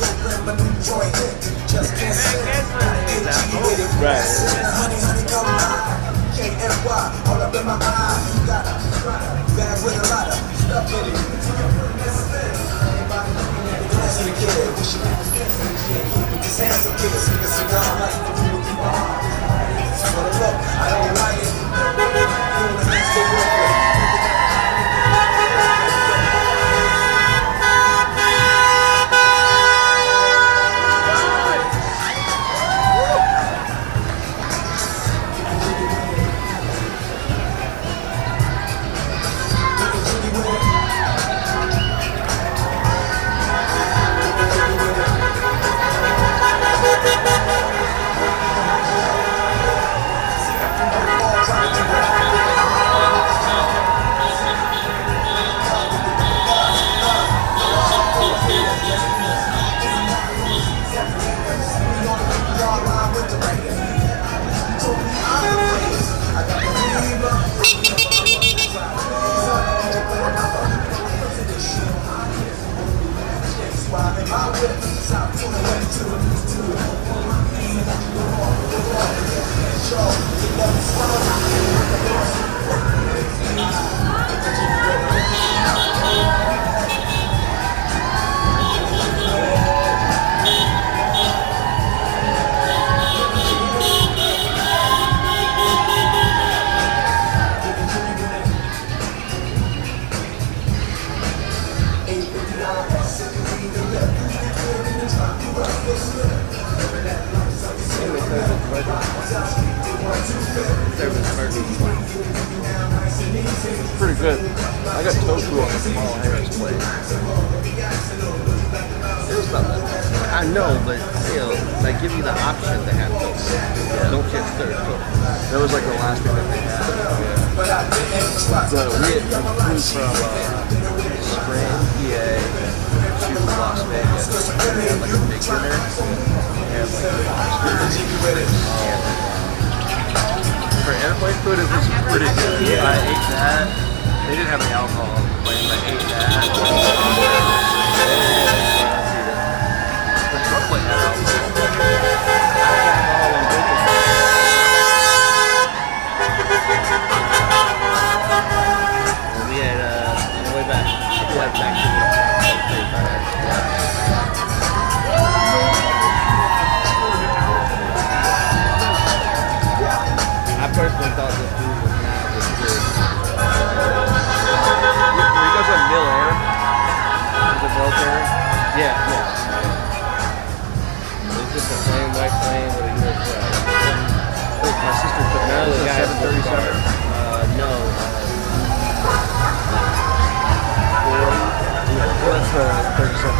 Pretty good. I got tofu on the small Harris plate. There's something. I know, but still, like, give you the option to have tofu. Don't just serve tofu. That was like the last thing that they had. So we flew from Scranton, PA to Las Vegas. We had like a big dinner. We had like for airplane food, it was pretty good. Yeah. I ate that. They didn't have any alcohol on the plane, but I ate that. The truck plane had alcohol. We had, on the way back, back to the I personally thought this food was not as good. Were you guys on Mill Air? Was it military? Yeah. It's just a plain white plane with a US flag. My sister took None of the a guys 737. No. That's the 37.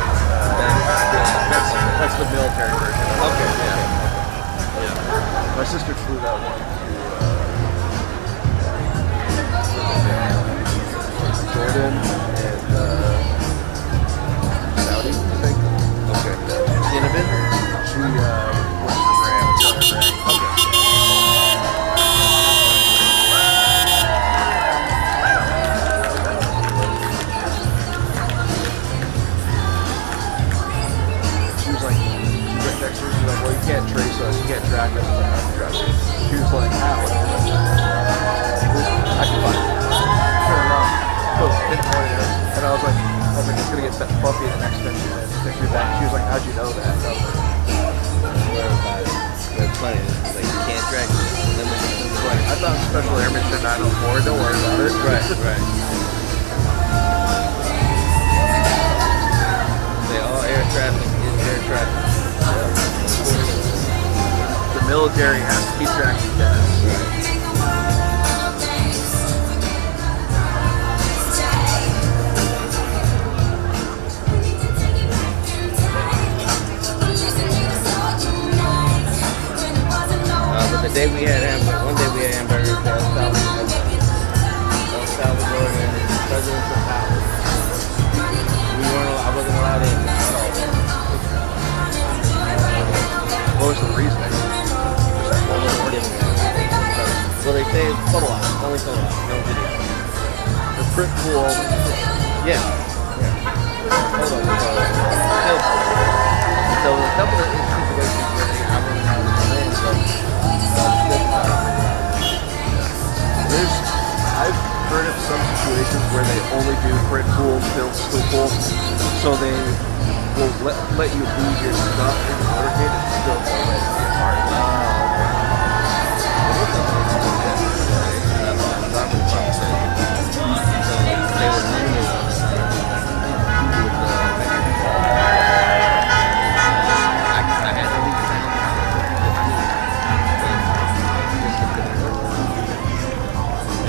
That's the military version. Okay, yeah. sister flew that one to Jordan and Saudi, I think. Okay. You never been? She went for Graham. Okay. She was like, next to her, she was like, well, you can't trace us, you can't track us. I was like, how do you track us? She was like, how? I can find it. Sure enough, pinpointed it. And I was like, it's gonna get bumpy in the next 15 minutes. Take me back. She was like, how'd you know that? And I was like, That's funny. It's like you can't track it. like, I thought Special Airman Mission 904, don't worry about it. Right. They all air traffic is air traffic. The military has to keep track of gas. But the day we had hamburger, one day we had hamburgers at El Salvador and presidential palace. I wasn't allowed in at all. What was the reasoning? So they say it's photo op, only photo op, no video. The print pool. Yeah. Hold on. So a couple of situations where I wasn't allowed to come in, so I've heard of some situations where they only do print pool, film school pool, so they will let you leave your stuff in the motorcade and still go let it be a part of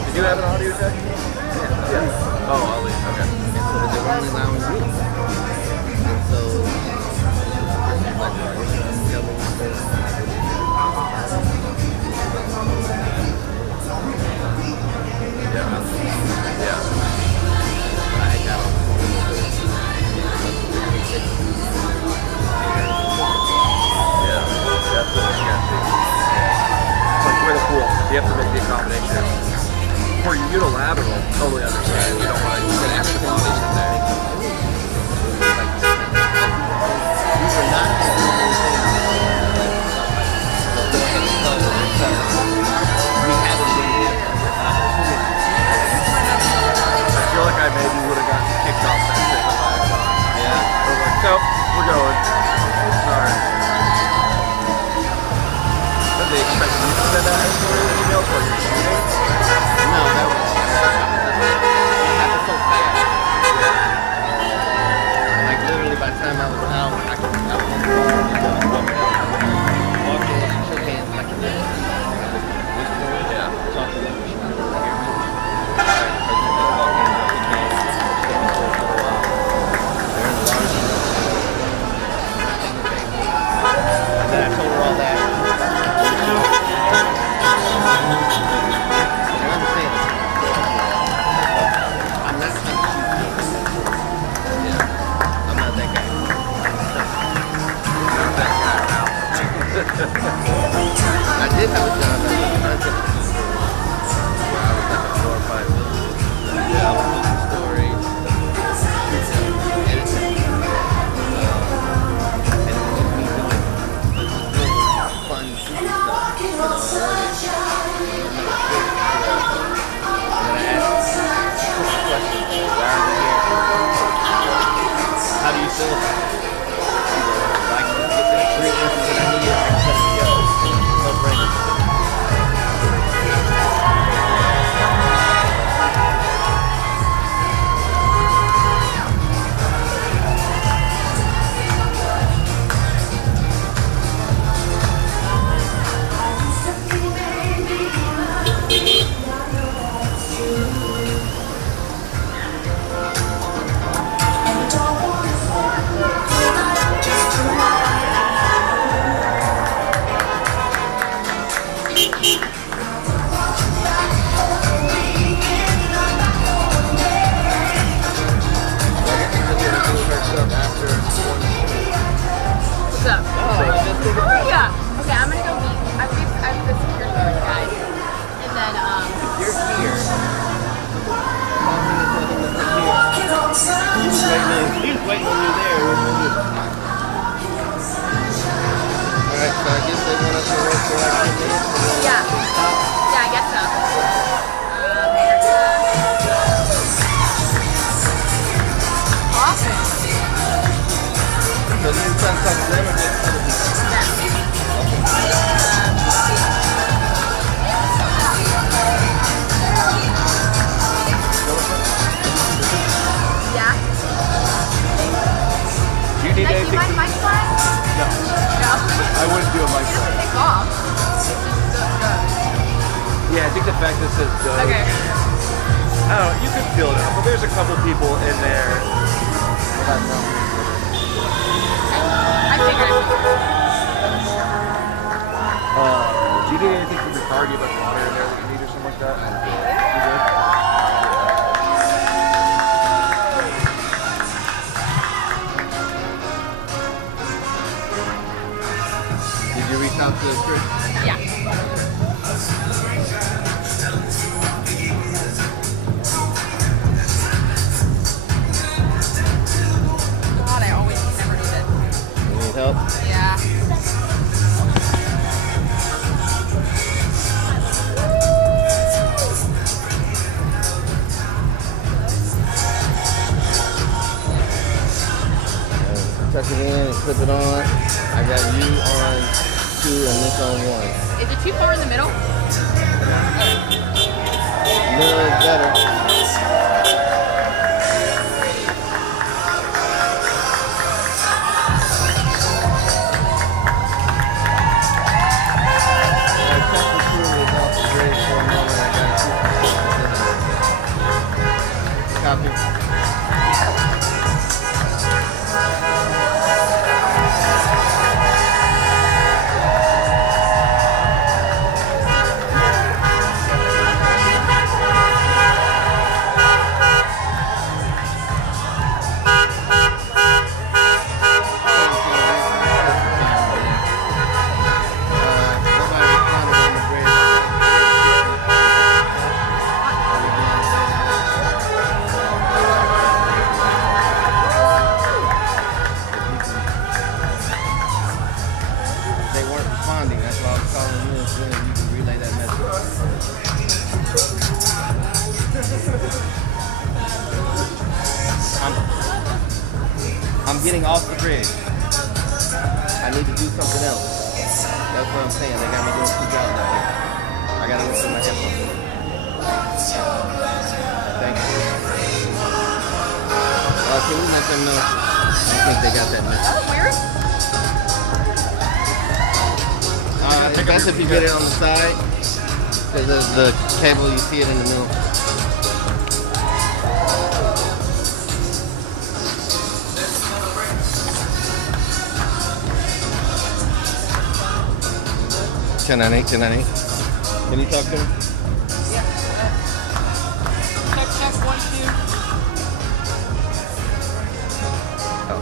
Did you have an audio deck? Yeah. Oh, I'll leave. Okay. they were only allowing me. And so, Yeah. I got on Yeah. That's what it's got to be. It's like we're the pool. You have to make the accommodation. For unilateral, totally understand. You don't want to get after the accommodation there. we were not going to do anything. So go ahead and tell them because we haven't been here for the opportunity. I feel like I maybe would have gotten kicked off that trip if I had gone. Yeah. I was like, nope, we're going. Sorry. Did they expect you to send out escalated emails while you're shooting? No, that was it happened so fast. Like literally by the time I was out, I was on the phone and walked in, shook hands like a man. Yeah. Talk to them. Hear me? Alright, President just walked in, shook hands, stood before for a while. They're in the lounge. And then I told her all that. I did have a job as a content producer where I was like a 4 or 5 buildings. Yeah, I was looking stories, editing, and it was just me doing fun stuff, you know, and I asked questions, why are we here? How do you feel about it? I can get the 3 inches that I need, I can let it go. No brainer. them or just other people? Yeah. Do you need Like, anything? you mind mic flag? No. No. I wouldn't do a mic It flag. doesn't take off. Yeah, I think the fact that it says Doge. Okay. I don't know, you could feel it out, but there's a couple people in there. I figured. Do you need anything from your car? Do you have like water in there that you need or something like that? You good? Did you reach out to Chris? Yeah. God, I always never do this. You need help? Yeah. Tuck it in and clip it on. I got you on 2 and Nick on 1. Is it too far in the middle? Middle is better. I tucked the screws off the bridge for a moment. I got to copy. They weren't responding. That's why I was calling you and seeing if you could relay that message. I'm getting off the bridge. I need to do something else. That's what I'm saying. They got me doing 2 jobs out here. I gotta listen to my headphones. Thank you. Can we let them know? I think they got that message. Oh, weird. It's best if you get it on the side, because of the cable, you see it in the middle. Can you talk to him? Check 1, 2. Oh.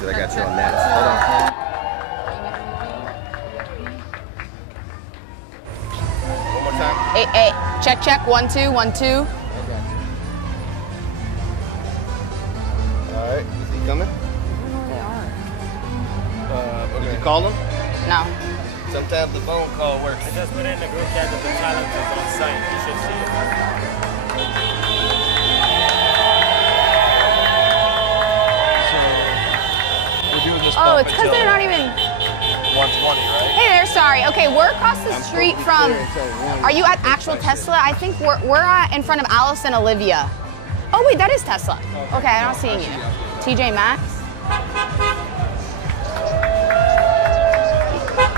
Did I got you on that? Hold on. One more time. Hey, check 1, 2, 1, 2. I got you. All right. Is he coming? Did you call him? No. Sometimes the phone call works. I just put in the group chat that the challenge is on site. You should see it. We're doing this Oh, bump it's because until they're not even. 120, right? Hey there, sorry. Okay, we're across the street from. Are you at actual Tesla? I think we're in front of Alice and Olivia. Oh wait, that is Tesla. Okay, I'm not seeing you. TJ Maxx.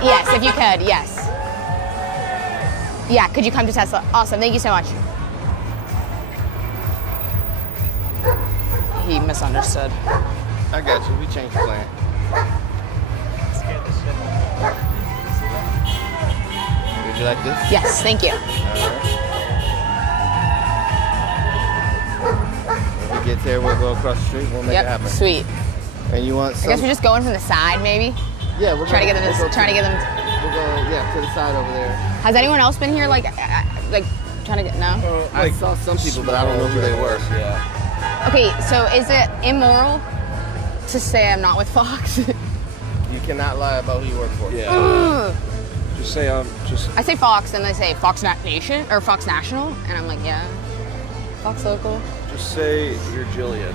Yes, if you could, yes. Yeah, could you come to Tesla? Awesome, thank you so much. He misunderstood. I got you. We changed the plan. Would you like this? Yes, thank you. When we get there, we'll go across the street. We'll make it Yep, happen. sweet. And you want I some? guess we're just going from the side, maybe. Yeah, we're Trying to get them. We'll go Trying to get them. We'll go, yeah, to the side over there. Has anyone else been here, like trying to get? No. I saw some people, but I don't know who they were. Yeah. Okay, so is it immoral to say I'm not with Fox? You cannot lie about who you work for. Yeah. Ugh. Just say just. I say Fox, and they say Fox Nation or Fox National, and I'm like, yeah, Fox Local. Just say you're Jillian,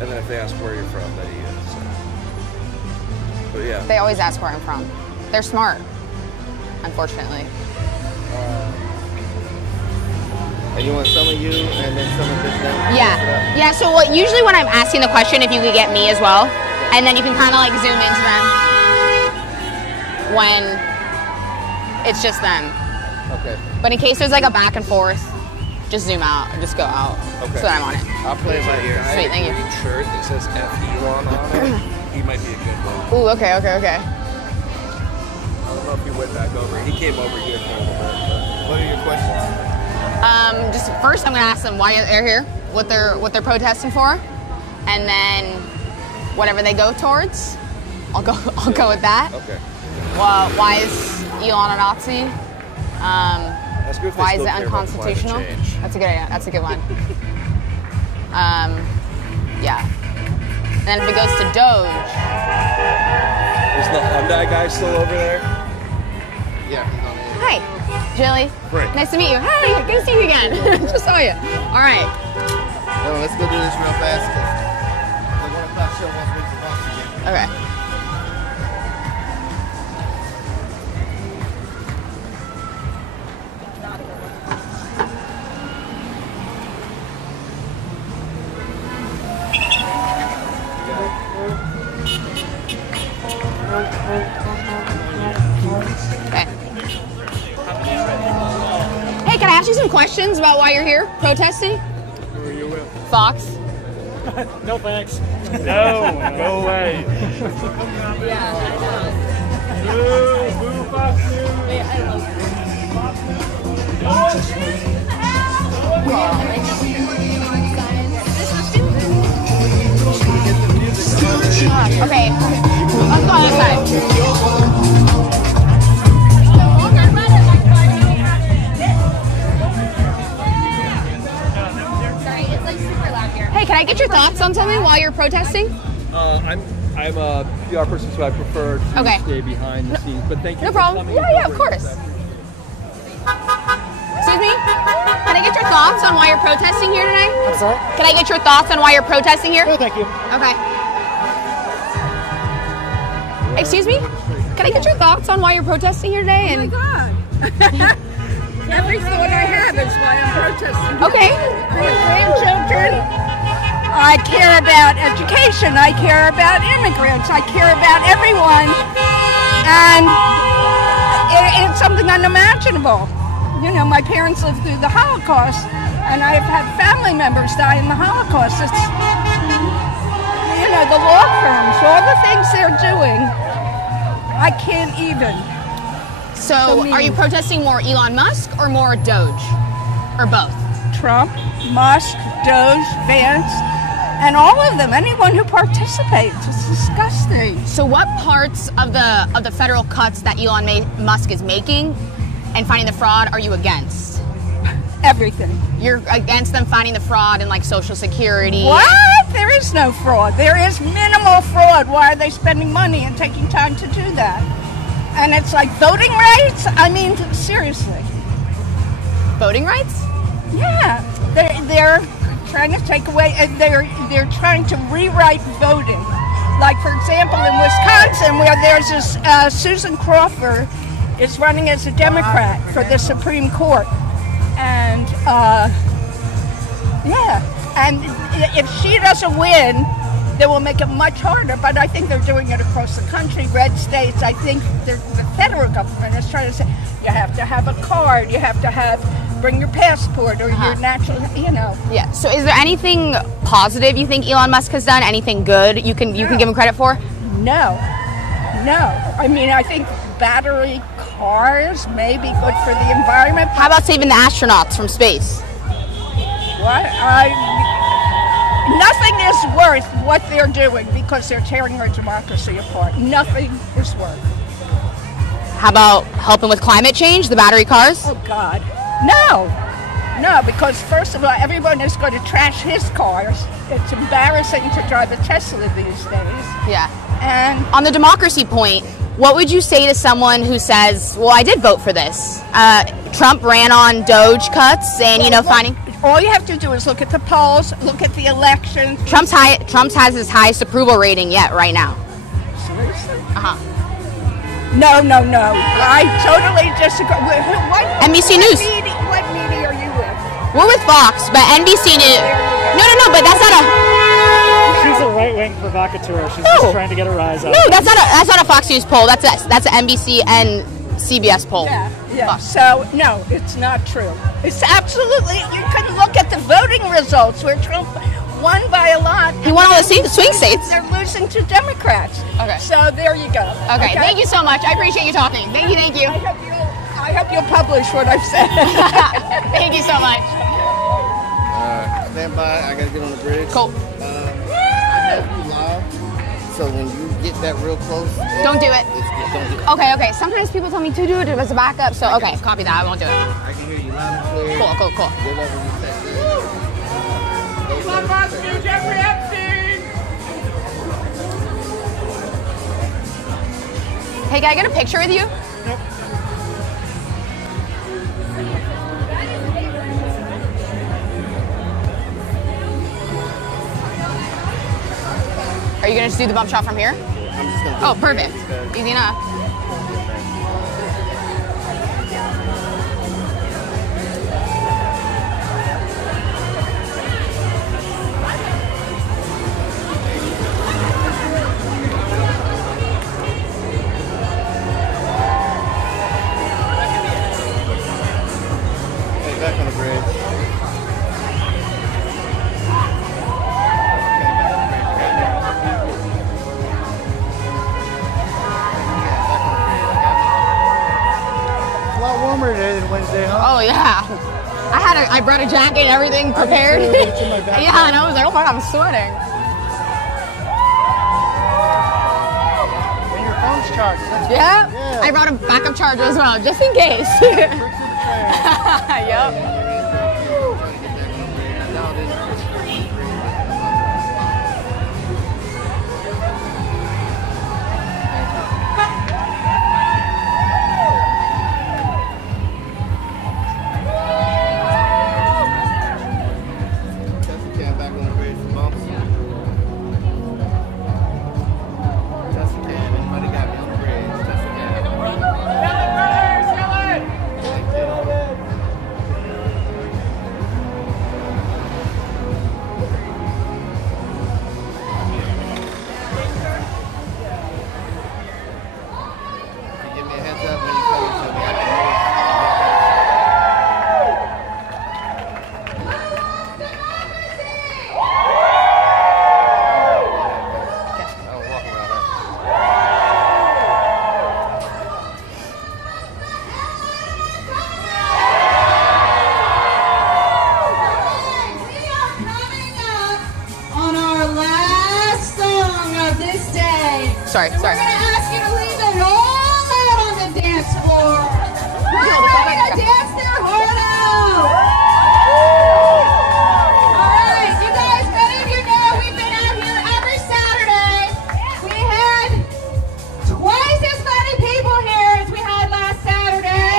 and then if they ask where you're from, then you get to say. But yeah. They always ask where I'm from. They're smart, unfortunately. And you want some of you and then some of this then? Yeah. Yeah, so usually when I'm asking the question, if you could get me as well, and then you can kind of like zoom into them when it's just them. Okay. But in case there's like a back and forth, just zoom out and just go out. Okay. So that I'm on it. I'll play it by ear. Sweet, thank you. Green shirt that says F Elon on it. He might be a good one. Ooh, okay. I don't know if he went back over. He came over here for a little bit. What are your questions? Just first I'm gonna ask them why they're here, what they're protesting for, and then whatever they go towards, I'll go with that. Okay. Well, why is Elon a Nazi? That's good if they Why is still it care about climate unconstitutional? change. That's a good idea. That's a good one. Yeah. And then if it goes to Doge, Is the Hyundai guy still over there? Yeah, he's on the hi, Jilly. Frank. Nice to meet you. Hi, good to see you again. Just saw you. All right. No, let's go do this real fast. The 1 o'clock show wants me to talk to you. Okay. Okay. Hey, can I ask you some questions about why you're here protesting? Who are you with? Fox. No thanks. No, go away. Yeah, I Boo, boo, Fox News. know. Okay, let's go on this side. Hey, can I get your thoughts on something while you're protesting? I'm a PR person, so I prefer to Okay. stay behind the scenes. But thank you. No for problem. coming and Yeah, of covering course. this. Excuse me? Can I get your thoughts on why you're protesting here today? I'm sorry? Can I get your thoughts on why you're protesting here? No, thank you. Okay. Excuse me? Can I get your thoughts on why you're protesting here today? And God. Every thought I have is why I'm protesting. okay. I have grandchildren. I care about education. I care about immigrants. I care about everyone. And it's something unimaginable. You know, my parents lived through the Holocaust, and I've had family members die in the Holocaust. It's, you know, the law firms, all the things they're doing, I can't even. So, are you protesting more Elon Musk or more Doge? Or both? Trump, Musk, Doge, Vance, and all of them. Anyone who participates. It's disgusting. So what parts of the federal cuts that Elon Musk is making and finding the fraud are you against? Everything. You're against them finding the fraud in like Social Security? What? There is no fraud. There is minimal fraud. Why are they spending money and taking time to do that? And it's like voting rights? I mean, seriously. Voting rights? Yeah. They're trying to take away, they're trying to rewrite voting. Like, for example, in Wisconsin, where there's this Susan Crawford is running as a Democrat for the Supreme Court. And, yeah. And if she doesn't win, they will make it much harder, but I think they're doing it across the country, red states. I think the federal government is trying to say, you have to have a card, you have to bring your passport or your natural, you know. Yeah, so is there anything positive you think Elon Musk has done? Anything good you can give him credit for? No. I mean, I think battery cars may be good for the environment. How about saving the astronauts from space? What? Nothing is worth what they're doing because they're tearing our democracy apart. Nothing is worth. How about helping with climate change, the battery cars? Oh, God. No, because first of all, everyone is going to trash his cars. It's embarrassing to drive a Tesla these days. Yeah. And on the democracy point, what would you say to someone who says, well, I did vote for this? Trump ran on Doge cuts and, finding... All you have to do is look at the polls, look at the elections. Trump's has his highest approval rating yet right now. Seriously? Uh-huh. No. I totally disagree. What NBC News. What media are you with? We're with Fox, but NBC News. No, but that's not a. She's a right-wing provocateur. She's No. just trying to get a rise out. No, that's not a Fox News poll. That's an NBC and CBS poll. Yeah. So no, it's not true. It's absolutely. You can look at the voting results where Trump won by a lot. He won all the swing states. They're losing to Democrats. Okay. So there you go. Okay. Thank you so much. I appreciate you talking. Thank you. I hope you'll publish what I've said. Thank you so much. Stand by. I gotta get on the bridge. Cool. I have you live, so when you get that real close, Don't do it. Don't do it. Okay. Sometimes people tell me to do it as a backup, so okay, copy that. I won't do it. I can hear you loud and clear. Cool. Good luck when you set that. Elon Musk and Jeffrey Epstein! Hey, can I get a picture with you? Are you gonna just do the bump shot from here? I'm just gonna Oh, perfect. Easy enough. Hey, back on the bridge. Warmer today than Wednesday, huh? Oh yeah. I brought a jacket and everything prepared. Yeah, and I was like, oh my god, I'm sweating. And your phone's charged. That's Yeah. I brought a backup charger as well, just in case. Yup. Sorry. We're going to ask you to leave it all out on the dance floor. We're ready to dance their heart out. All right, you guys, many of you know we've been out here every Saturday. We had twice as many people here as we had last Saturday.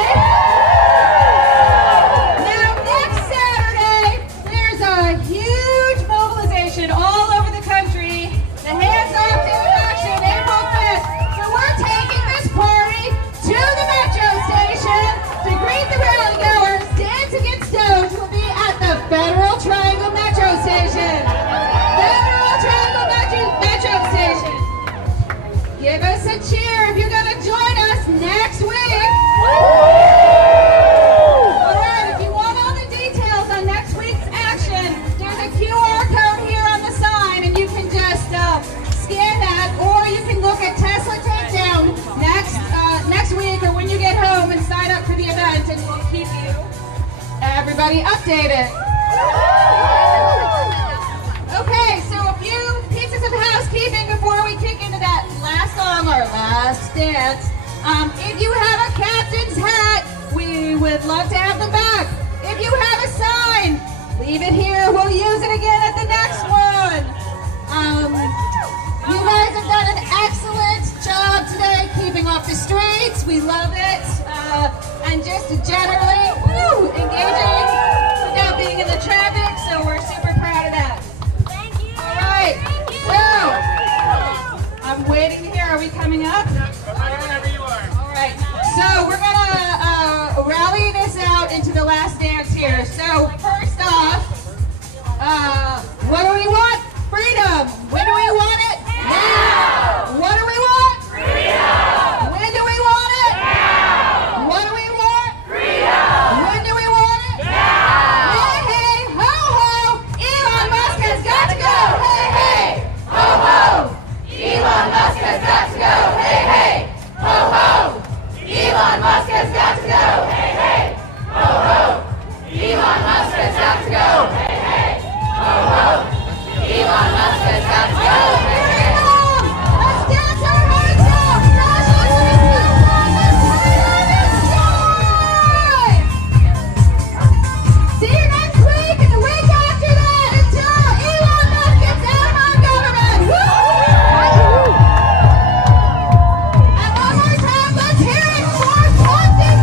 Now, next Saturday, there's a huge mobilization all over the country. The Hands Off Dude Action, April 5th. So we're taking this party to the metro station to greet the rally goers. Dance Against Doge will be at the Federal Triangle Metro Station. Federal Triangle Metro Station. Give us a cheer if you're going to join us next week. All right, if you want all the details on next week's action, there's a QR code here on the sign, and you can just scan that, or you can look at Tesla Takedown next week or when you get home and sign up for the event, and we'll keep everybody updated. Okay, so a few pieces of housekeeping before we kick into that last song, our last dance. If you have a captain's hat, we would love to have them back. If you have a sign, leave it here. We'll use it again at the next one. You guys have done an excellent job today keeping off the streets. We love it. And just generally, engaging without being in the traffic. So we're super proud of that. Thank you. All right. So I'm waiting to hear Are we coming up? Whenever you are. All right. So we're gonna rally this out into the last dance here. So first off, what do we want? Freedom. When do we want it? Now. What do we want? Freedom. When do we want it? Now. What do we want? Freedom. When do we want it? Now. Hey, hey, ho, ho. Elon Musk has got to go. Hey, hey, ho, ho. Elon Musk has got to go. Hey, hey, ho, ho. Elon Musk has got to go. Hey, hey, ho, ho. Elon Musk has got to go. Hey, hey, ho, ho. Elon Musk has got to go. Hey, hey. Let's dance our hearts out. See you next week and the week after that until Elon Musk gets out of our government. Woo! And one more time, let's hear it for Quantum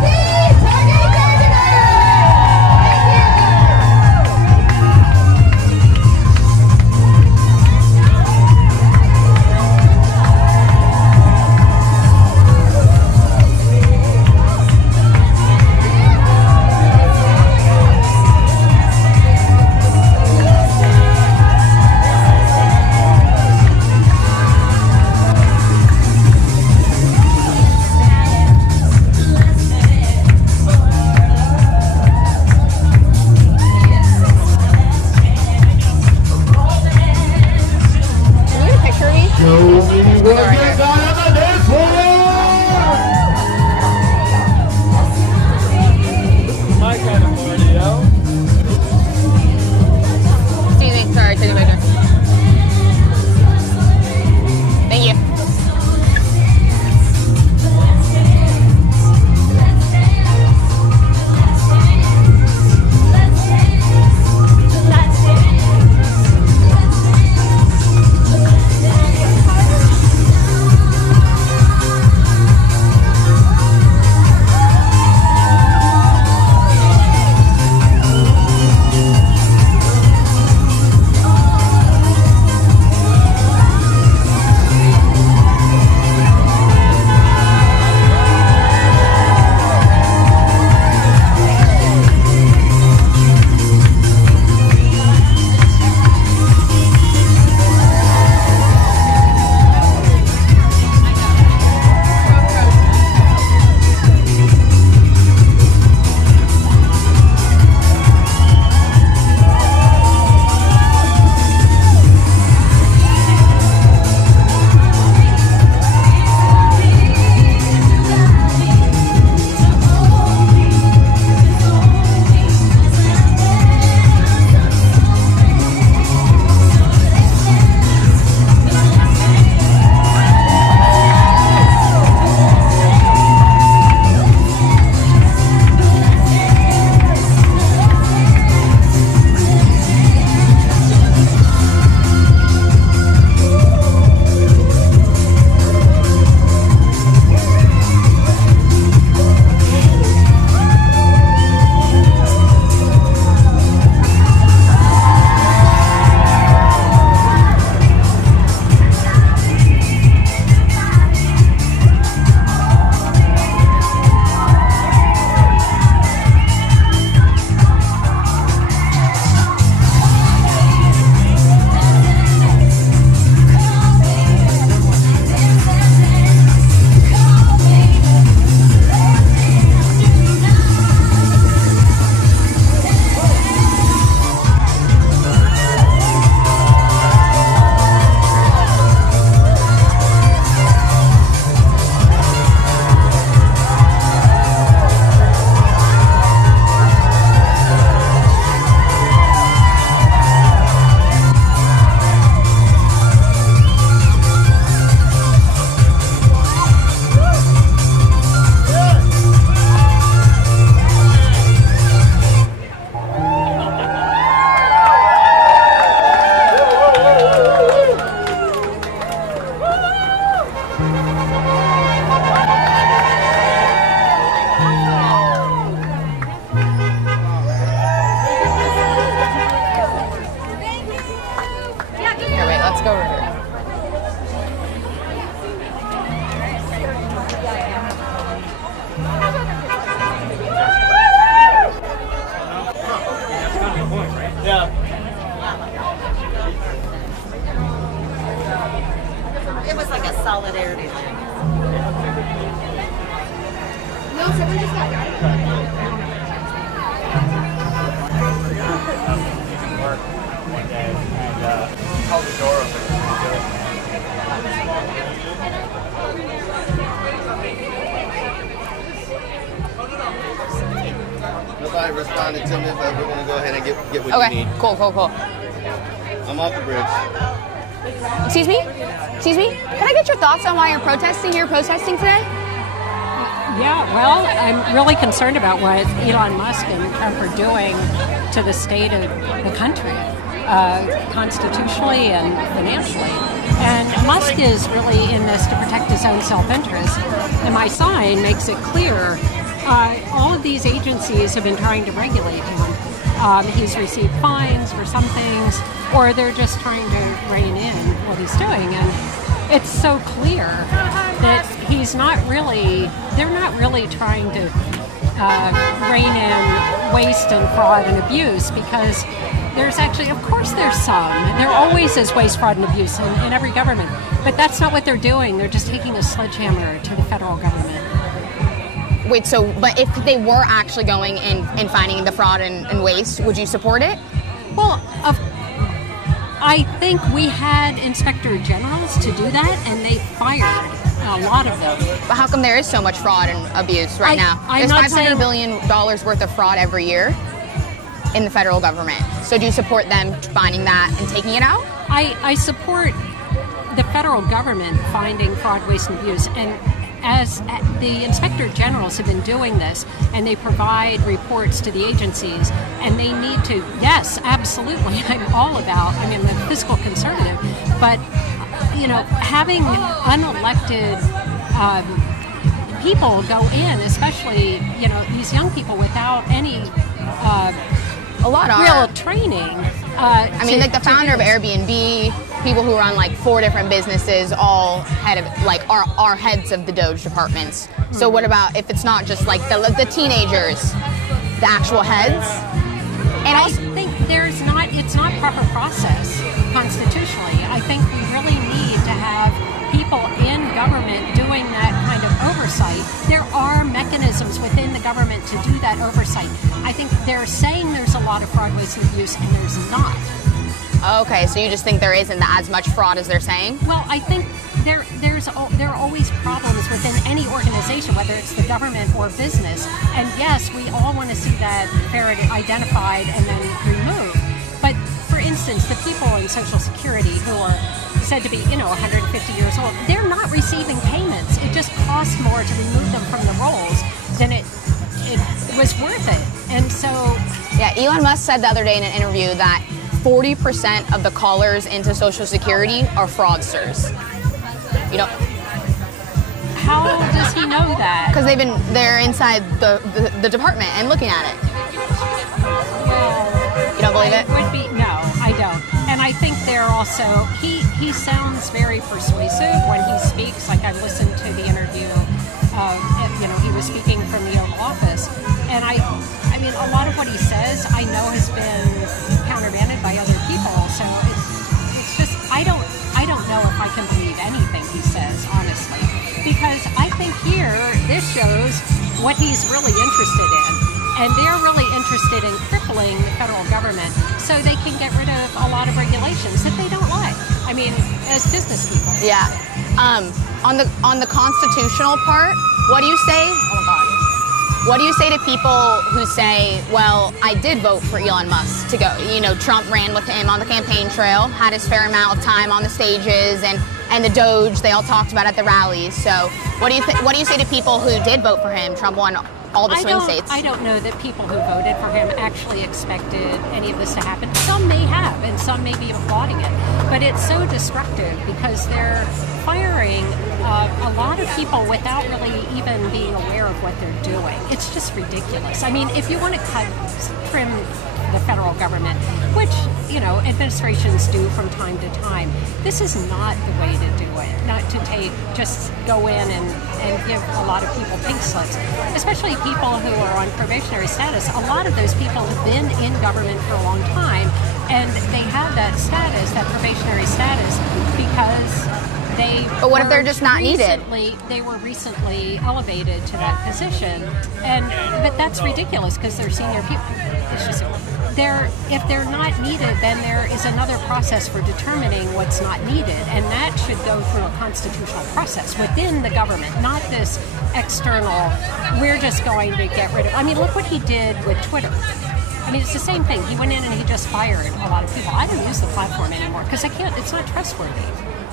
Held the door open. Nobody responded to me, but we're gonna go ahead and get what you Okay, need. cool. I'm off the bridge. Excuse me? Can I get your thoughts on why you're protesting today? Yeah, well, I'm really concerned about what Elon Musk and Trump are doing to the state of the country, constitutionally and financially. And Musk is really in this to protect his own self-interest. And my sign makes it clear, all of these agencies have been trying to regulate him. He's received fines for some things, or they're just trying to rein in what he's doing. And it's so clear that they're not really trying to rein in waste and fraud and abuse, because there's actually, of course there's some. There always is waste, fraud, and abuse in every government. But that's not what they're doing. They're just taking a sledgehammer to the federal government. Wait, but if they were actually going and finding the fraud and waste, would you support it? Well, I think we had inspector generals to do that, and they fired a lot of them. But how come there is so much fraud and abuse right now? There's $500 billion worth of fraud every year in the federal government. So do you support them finding that and taking it out? I support the federal government finding fraud, waste, and abuse. And as the inspector generals have been doing this, and they provide reports to the agencies, and they need to, yes, absolutely, I'm all about, I'm a fiscal conservative, but, having unelected people go in, especially, these young people without any real training. Like the founder of Airbnb, people who run like 4 different businesses, all are heads of the Doge departments. So what about if it's not just like the teenagers, the actual heads? And I think it's not proper process constitutionally. I think we really need to have people in government doing that kind of oversight. There are mechanisms within the government to do that oversight. I think they're saying there's a lot of fraud, waste, and abuse, and there's not. Okay, so you just think there isn't as much fraud as they're saying? Well, I think there are always problems within any organization, whether it's the government or business. And yes, we all want to see that ferret identified and then removed. But for instance, the people in Social Security who are said to be, 150 years old, they're not receiving payments. It just costs more to remove them from the rolls than it was worth it. And so... Yeah, Elon Musk said the other day in an interview that 40% of the callers into Social Security are fraudsters. How does he know that? Because they're inside the department and looking at it. You don't believe it? No, I don't. And I think they're also, he sounds very persuasive when he speaks. Like I listened to the interview, he was speaking from the Oval Office. And a lot of what he says, I know has been countermanded by other people. So it's just, I don't know if I can believe anything he says, honestly. Because I think this shows what he's really interested in. And they're really interested in crippling the federal government so they can get rid of a lot of regulations that they don't like. As business people. Yeah. On the constitutional part, what do you say? Oh my God. What do you say to people who say, well, I did vote for Elon Musk to go. Trump ran with him on the campaign trail, had his fair amount of time on the stages, and the Doge they all talked about at the rallies. So what do you say to people who did vote for him? Trump won all the swing states. I don't know that people who voted for him actually expected any of this to happen. Some may have, and some may be applauding it. But it's so destructive because they're firing a lot of people without really even being aware of what they're doing. It's just ridiculous. If you want to trim the federal government, which, administrations do from time to time, this is not the way to do it. Not to just go in and give a lot of people pink slips, especially people who are on probationary status. A lot of those people have been in government for a long time, and they have that status, that probationary status, because But what if they're just not needed? They were recently elevated to that position, but that's ridiculous because they're senior people. It's just if they're not needed, then there is another process for determining what's not needed, and that should go through a constitutional process within the government, not this external. We're just going to get rid of. I mean, look what he did with Twitter. I mean, it's the same thing. He went in and he just fired a lot of people. I don't use the platform anymore because I can't. It's not trustworthy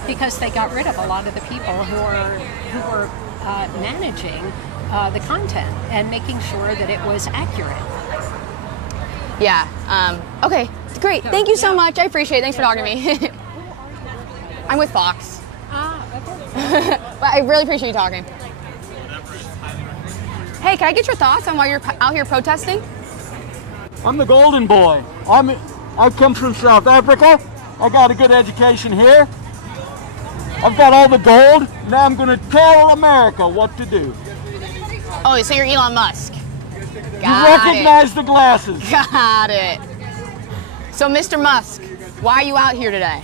because they got rid of a lot of the people who were managing the content and making sure that it was accurate. Yeah. Okay. Great. Thank you so much. I appreciate it. Thanks for talking to me. I'm with Fox. Okay. But I really appreciate you talking. Hey, can I get your thoughts on why you're out here protesting? I'm the golden boy. I come from South Africa. I got a good education here. I've got all the gold. Now I'm going to tell America what to do. Oh, so you're Elon Musk. You recognize the glasses. Got it. So, Mr. Musk, why are you out here today?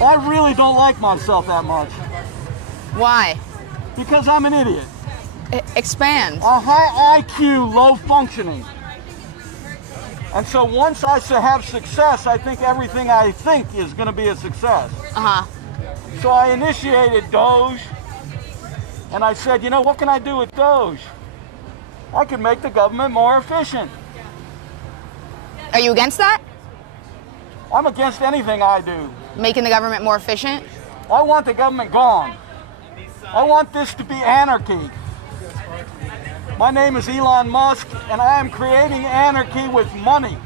I really don't like myself that much. Why? Because I'm an idiot. Expand. A high IQ, low functioning. And so once I have success, I think everything I think is going to be a success. Uh-huh. So I initiated Doge, and I said, you know, what can I do with Doge? I can make the government more efficient. Are you against that? I'm against anything I do. Making the government more efficient? I want the government gone. I want this to be anarchy. My name is Elon Musk, and I am creating anarchy with money.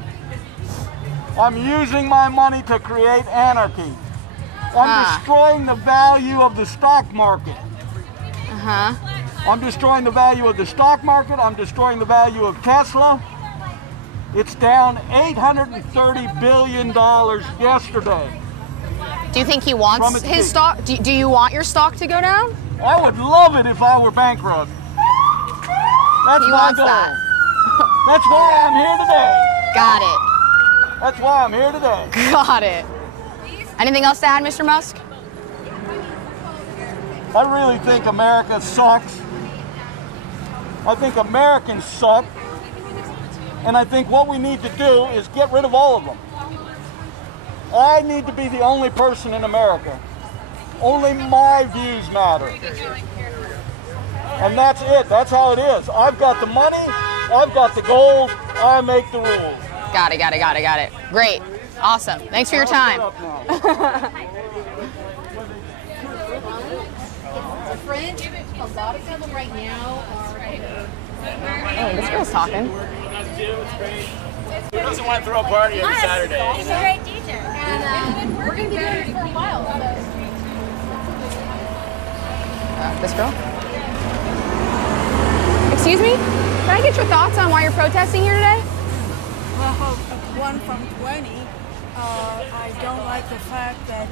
I'm using my money to create anarchy. I'm destroying the value of the stock market. Uh-huh. I'm destroying the value of the stock market. I'm destroying the value of Tesla. It's down $830 billion yesterday. Do you think he wants his stock? Do you want your stock to go down? I would love it if I were bankrupt. That's my goal. That's why I'm here today. Got it. That's why I'm here today. Got it. Anything else to add, Mr. Musk? I really think America sucks. I think Americans suck. And I think what we need to do is get rid of all of them. I need to be the only person in America. Only my views matter. And that's it. That's how it is. I've got the money. I've got the gold. I make the rules. Got it. Great. Awesome. Thanks for your time. A lot of people right now are... Oh, this girl's talking. Who doesn't want to throw a party every Saturday? He's a great DJ. And we're going to be doing it for a while. This girl? Excuse me? Can I get your thoughts on why you're protesting here today? Well, 1 from 20. I don't like the fact that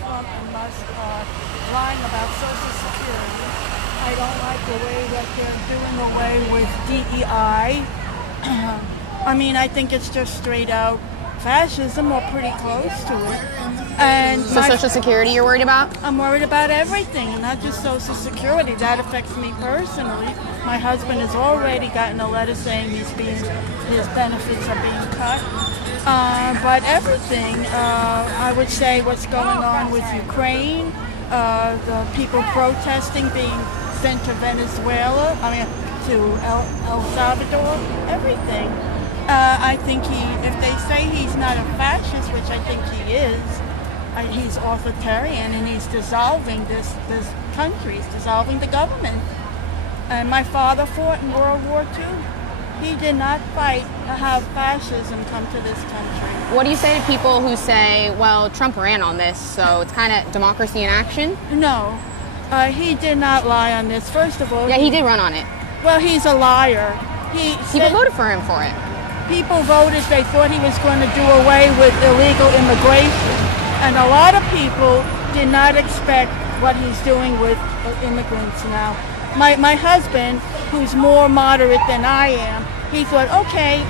Trump and Musk are lying about Social Security. I don't like the way that they're doing away with DEI. I mean, I think it's just straight out fascism or pretty close to it. And so Social Security you're worried about? I'm worried about everything, and not just Social Security. That affects me personally. My husband has already gotten a letter saying his benefits are being cut. But everything, I would say what's going on with Ukraine, the people protesting being sent to Venezuela, to El Salvador, everything. I think if they say he's not a fascist, which I think he is, he's authoritarian and he's dissolving this country, he's dissolving the government. And my father fought in World War II. He did not fight to have fascism come to this country. What do you say to people who say, well, Trump ran on this, so it's kind of democracy in action? No, he did not lie on this. First of all... Yeah, he did run on it. Well, he's a liar. People voted for him for it. People voted, they thought he was going to do away with illegal immigration. And a lot of people did not expect what he's doing with immigrants now. My husband, who's more moderate than I am, he thought, okay,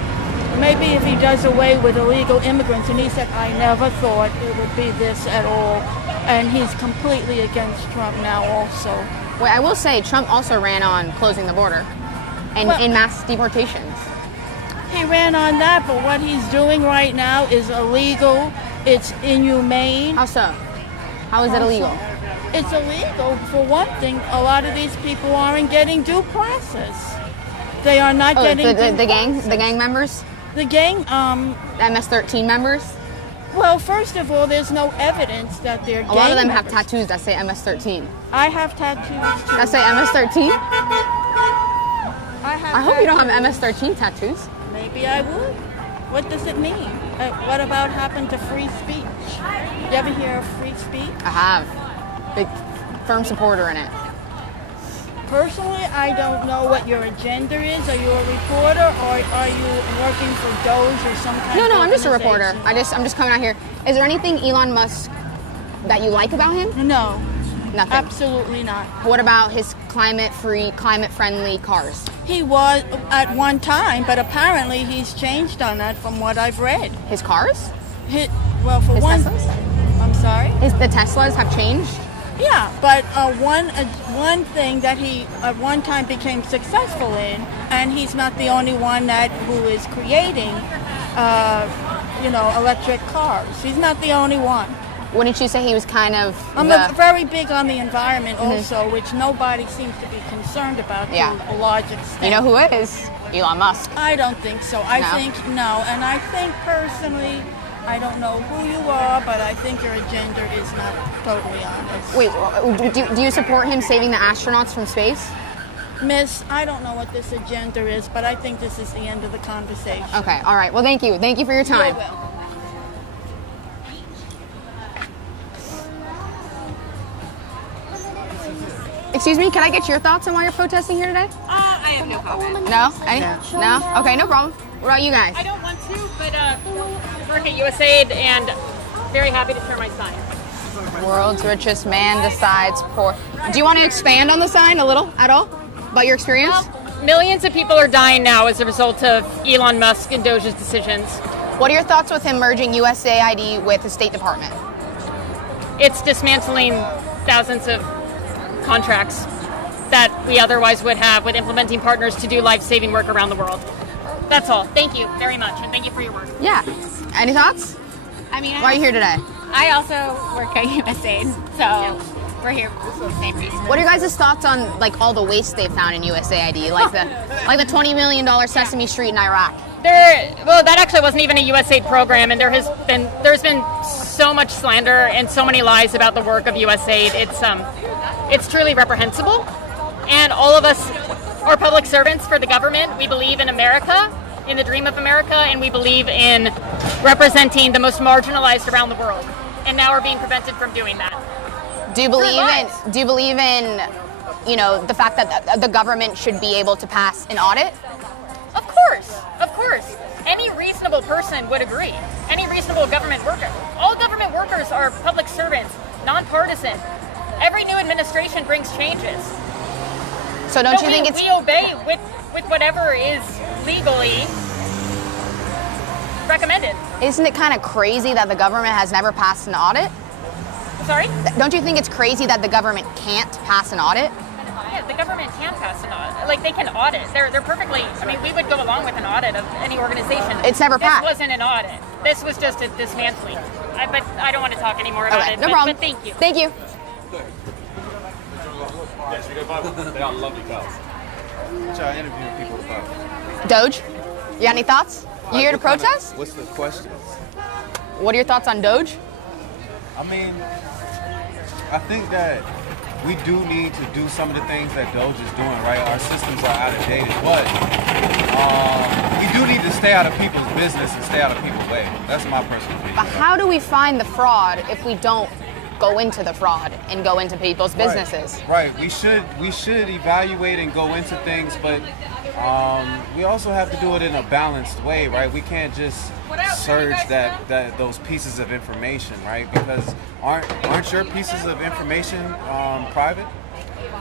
maybe if he does away with illegal immigrants, and he said, I never thought it would be this at all, and he's completely against Trump now also. Wait, I will say Trump also ran on closing the border and in mass deportations. He ran on that, but what he's doing right now is illegal. It's inhumane. How so? How is it illegal? It's illegal. For one thing, a lot of these people aren't getting due process. They are not getting the gang members? The gang, MS-13 members? Well, first of all, there's no evidence that they're gang A lot of them members. have tattoos that say MS-13. I have tattoos too. That say MS-13? I hope you don't have MS-13 tattoos. Maybe I would. What does it mean? What about happened to free speech? You ever hear of free speech? I have. Big, firm supporter in it. Personally, I don't know what your agenda is. Are you a reporter, or are you working for Doge or some kind of No, I'm just a reporter. organization? I'm just coming out here. Is there anything Elon Musk that you like about him? No. Nothing. Absolutely not. What about his climate-friendly cars? He was at one time, but apparently he's changed on that from what I've read. His cars? Well, for His one, Teslas? I'm sorry? The Teslas have changed? Yeah, but one thing that he at one time became successful in, and he's not the only one who is creating, electric cars. He's not the only one. Wouldn't you say he was kind of I'm very big on the environment also, which nobody seems to be concerned about to a large extent. You know who is? Elon Musk. I don't think so. I think no, and I think personally, I don't know who you are, but I think your agenda is not totally honest. Wait, do you support him saving the astronauts from space? Miss, I don't know what this agenda is, but I think this is the end of the conversation. Okay, all right. Well, thank you. Thank you for your time. You're welcome. Excuse me, can I get your thoughts on why you're protesting here today? I have no comment. No? No? Okay, no problem. What about you guys? I don't want to, but work at USAID and very happy to share my sign. World's richest man decides poor. Do you want to expand on the sign a little at all about your experience? Well, millions of people are dying now as a result of Elon Musk and Doge's decisions. What are your thoughts with him merging USAID with the State Department? It's dismantling thousands of contracts that we otherwise would have with implementing partners to do life-saving work around the world. That's all. Thank you very much, and thank you for your work. Yeah. Any thoughts? I mean, why are you here today? I also work at USAID, so we're here for the same reason. What are your guys' thoughts on like all the waste they found in USAID, like the $20 million Sesame Street in Iraq? Well, that actually wasn't even a USAID program, and there's been so much slander and so many lies about the work of USAID. It's truly reprehensible, and all of us are public servants for the government. We believe in America, in the dream of America, and we believe in representing the most marginalized around the world. And now we're being prevented from doing that. Do you believe in, the fact that the government should be able to pass an audit? Of course. Any reasonable person would agree. Any reasonable government worker. All government workers are public servants, nonpartisan. Every new administration brings changes. So don't you think we obey with whatever is legally recommended? Isn't it kind of crazy that the government has never passed an audit? Sorry? Don't you think it's crazy that the government can't pass an audit? Yeah, the government can pass an audit. Like, they can audit. They're perfectly, we would go along with an audit of any organization. It's never passed. This wasn't an audit. This was just a dismantling. But I don't want to talk anymore about it. No problem. But thank you. Thank you. Yes, we go by. They are lovely cars. What y'all interviewing people about? Doge? You got any thoughts? You here to protest? What's the questions? What are your thoughts on Doge? I mean, I think that we do need to do some of the things that Doge is doing, right? Our systems are outdated, but we do need to stay out of people's business and stay out of people's way. That's my personal opinion. But how do we find the fraud if we don't go into the fraud and go into people's businesses? Right. We should evaluate and go into things, but we also have to do it in a balanced way, right? We can't just surge those pieces of information, right? Because aren't your pieces of information private?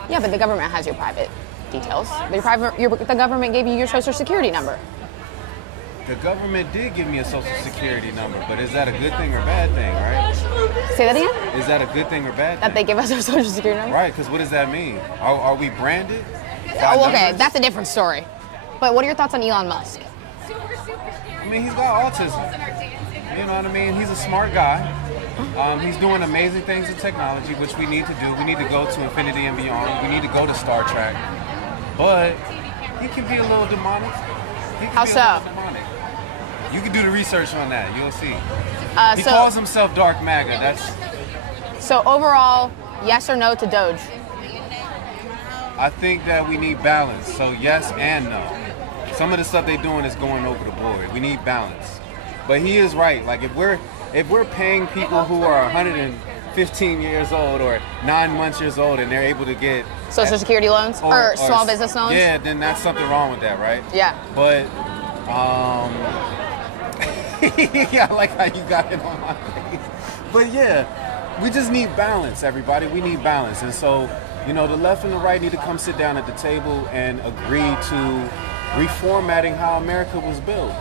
Yeah, but the government has your private details. The government gave you your social security number. the government did give me a social security number, but is that a good thing or bad thing, right? Say that again? Is that a good thing or bad thing? That they give us our social security number? Right, because what does that mean? Are we branded? Oh, okay, that's a different story. But what are your thoughts on Elon Musk? I mean, he's got autism. You know what I mean? He's a smart guy. He's doing amazing things in technology, which we need to do. We need to go to infinity and beyond. We need to go to Star Trek. But he can be a little demonic. How so? You can do the research on that. You'll see. He So- calls himself Dark MAGA. That's. So overall, yes or no to Doge? I think that we need balance. So yes and no. Some of the stuff they're doing is going over the board. We need balance. But he is right. Like if we're paying people who are 115 years old or 9 months years old and they're able to get Social security loans? Or small business loans? Yeah, then that's something wrong with that, right? Yeah. But yeah, I like how you got it on my face. But yeah, we just need balance, everybody. We need balance. And so, you know, the left and the right need to come sit down at the table and agree to reformatting how America was built.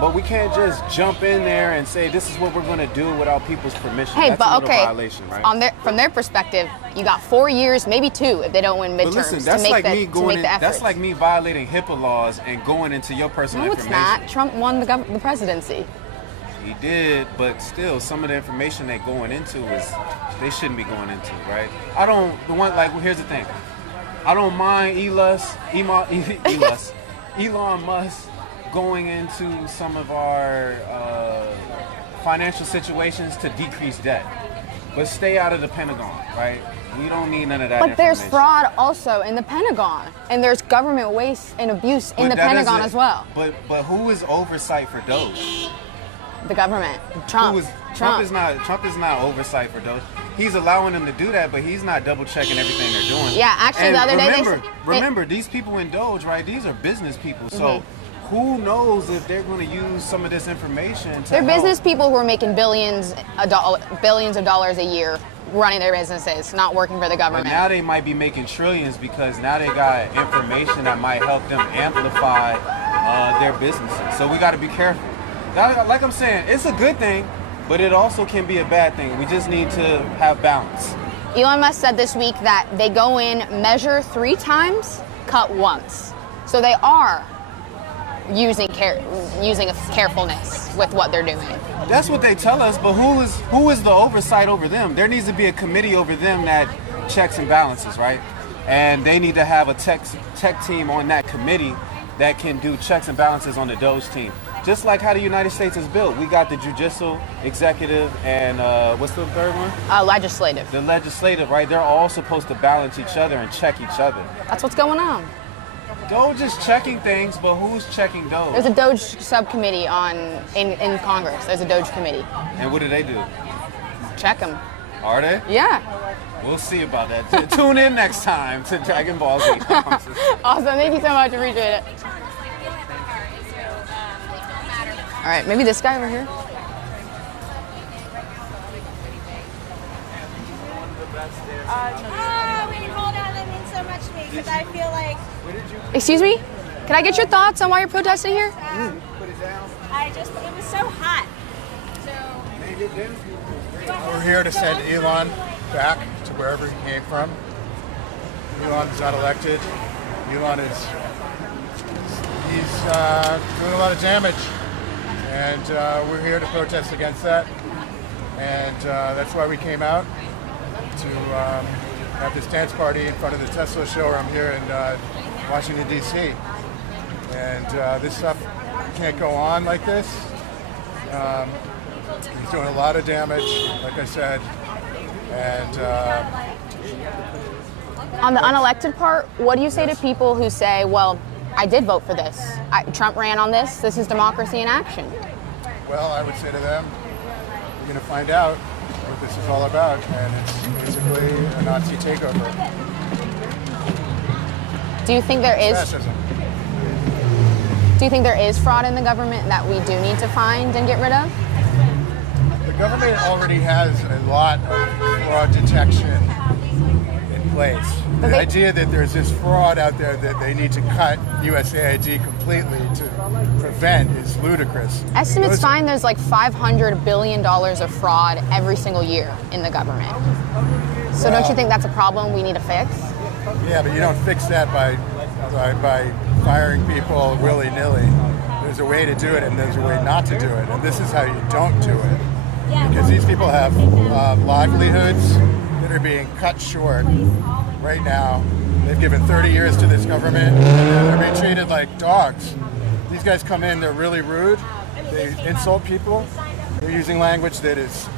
But we can't just jump in there and say this is what we're going to do without people's permission. Hey, That's but a little okay, violation, right? from their perspective, you got 4 years, maybe 2 if they don't win midterms But listen, that's to make like the, me to going make in, the effort. that's like me violating HIPAA laws and going into your personal No, it's information. not. Trump won the presidency. He did, but still, some of the information they're going into is they shouldn't be going into, right? Here's the thing. I don't mind Elon Musk going into some of our financial situations to decrease debt, but stay out of the Pentagon, right? We don't need none of that But there's information. fraud also in the Pentagon, and there's government waste and abuse in But the that Pentagon isn't- as well. But who is oversight for Doge? The government, Trump. Trump is not oversight for Doge. He's allowing them to do that, but he's not double checking everything they're doing. Yeah, actually, And the other day remember, these people in Doge, right? These are business people, so. Mhm. Who knows if they're going to use some of this information to They're help. business people who are making billions of dollars a year running their businesses, not working for the But government. now they might be making trillions because now they got information that might help them amplify their businesses. So we got to be careful. Like I'm saying, it's a good thing, but it also can be a bad thing. We just need to have balance. Elon Musk said this week that they go in, measure 3 times, cut once. So they are using a carefulness with what they're doing. That's what they tell us, but who is the oversight over them? There needs to be a committee over them that checks and balances, right? And they need to have a tech team on that committee that can do checks and balances on the Doge team. Just like how the United States is built. We got the judicial, executive, and what's the third one? Legislative. The legislative, right? They're all supposed to balance each other and check each other. That's what's going on. Doge is checking things, but who's checking Doge? There's a Doge subcommittee in Congress. There's a Doge committee. And what do they do? Check them. Are they? Yeah. We'll see about that. Tune in next time to Dragon Ball Z. Awesome. Thank you so much. Appreciate it. All right, maybe this guy over here. Hold on, that means so much to me because I feel like Excuse me? Can I get your thoughts on why you're protesting here? it was so hot. We're here to send Elon back to wherever he came from. Elon is not elected. Elon is doing a lot of damage, and we're here to protest against that. And that's why we came out to have this dance party in front of the Tesla showroom here in Washington, D.C. And this stuff can't go on like this. He's doing a lot of damage, like I said, and On the unelected part, what do you say to people who say, well, I did vote for this. Trump ran on this. This is democracy in action. well, I would say to them, you're going to find out what this is all about, and it's basically a Nazi takeover. Do you think there is? Fascism. Do you think there is fraud in the government that we do need to find and get rid of? The government already has a lot of fraud detection in place. The idea that there's this fraud out there that they need to cut USAID completely to prevent is ludicrous. Estimates find there's like $500 billion of fraud every single year in the government. So don't you think that's a problem we need to fix? Yeah, but you don't fix that by firing people willy-nilly. There's a way to do it and there's a way not to do it. And this is how you don't do it. Because these people have livelihoods that are being cut short right now. They've given 30 years to this government and they're being treated like dogs. These guys come in, they're really rude. They insult people. They're using language that is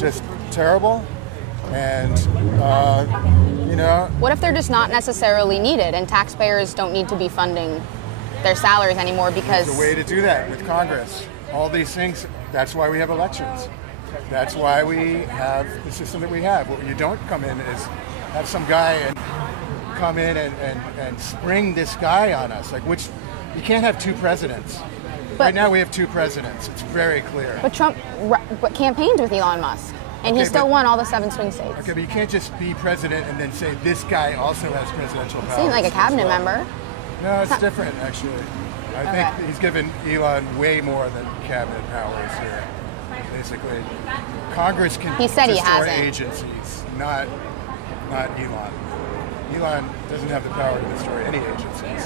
just terrible. And, you know. What if they're just not necessarily needed and taxpayers don't need to be funding their salaries anymore because... There's a way to do that with Congress. All these things, that's why we have elections. That's why we have the system that we have. What you don't come in is have some guy and come in and spring this guy on us. Like, which, you can't have two presidents. But, right now we have two presidents. It's very clear. But Trump campaigned with Elon Musk. And he still won all the 7 swing states. Okay, but you can't just be president and then say this guy also has presidential powers. Seems like a cabinet member. No, it's different, actually. I think he's given Elon way more than cabinet powers here, basically. Congress can destroy agencies, not Elon. Elon doesn't have the power to destroy any agencies.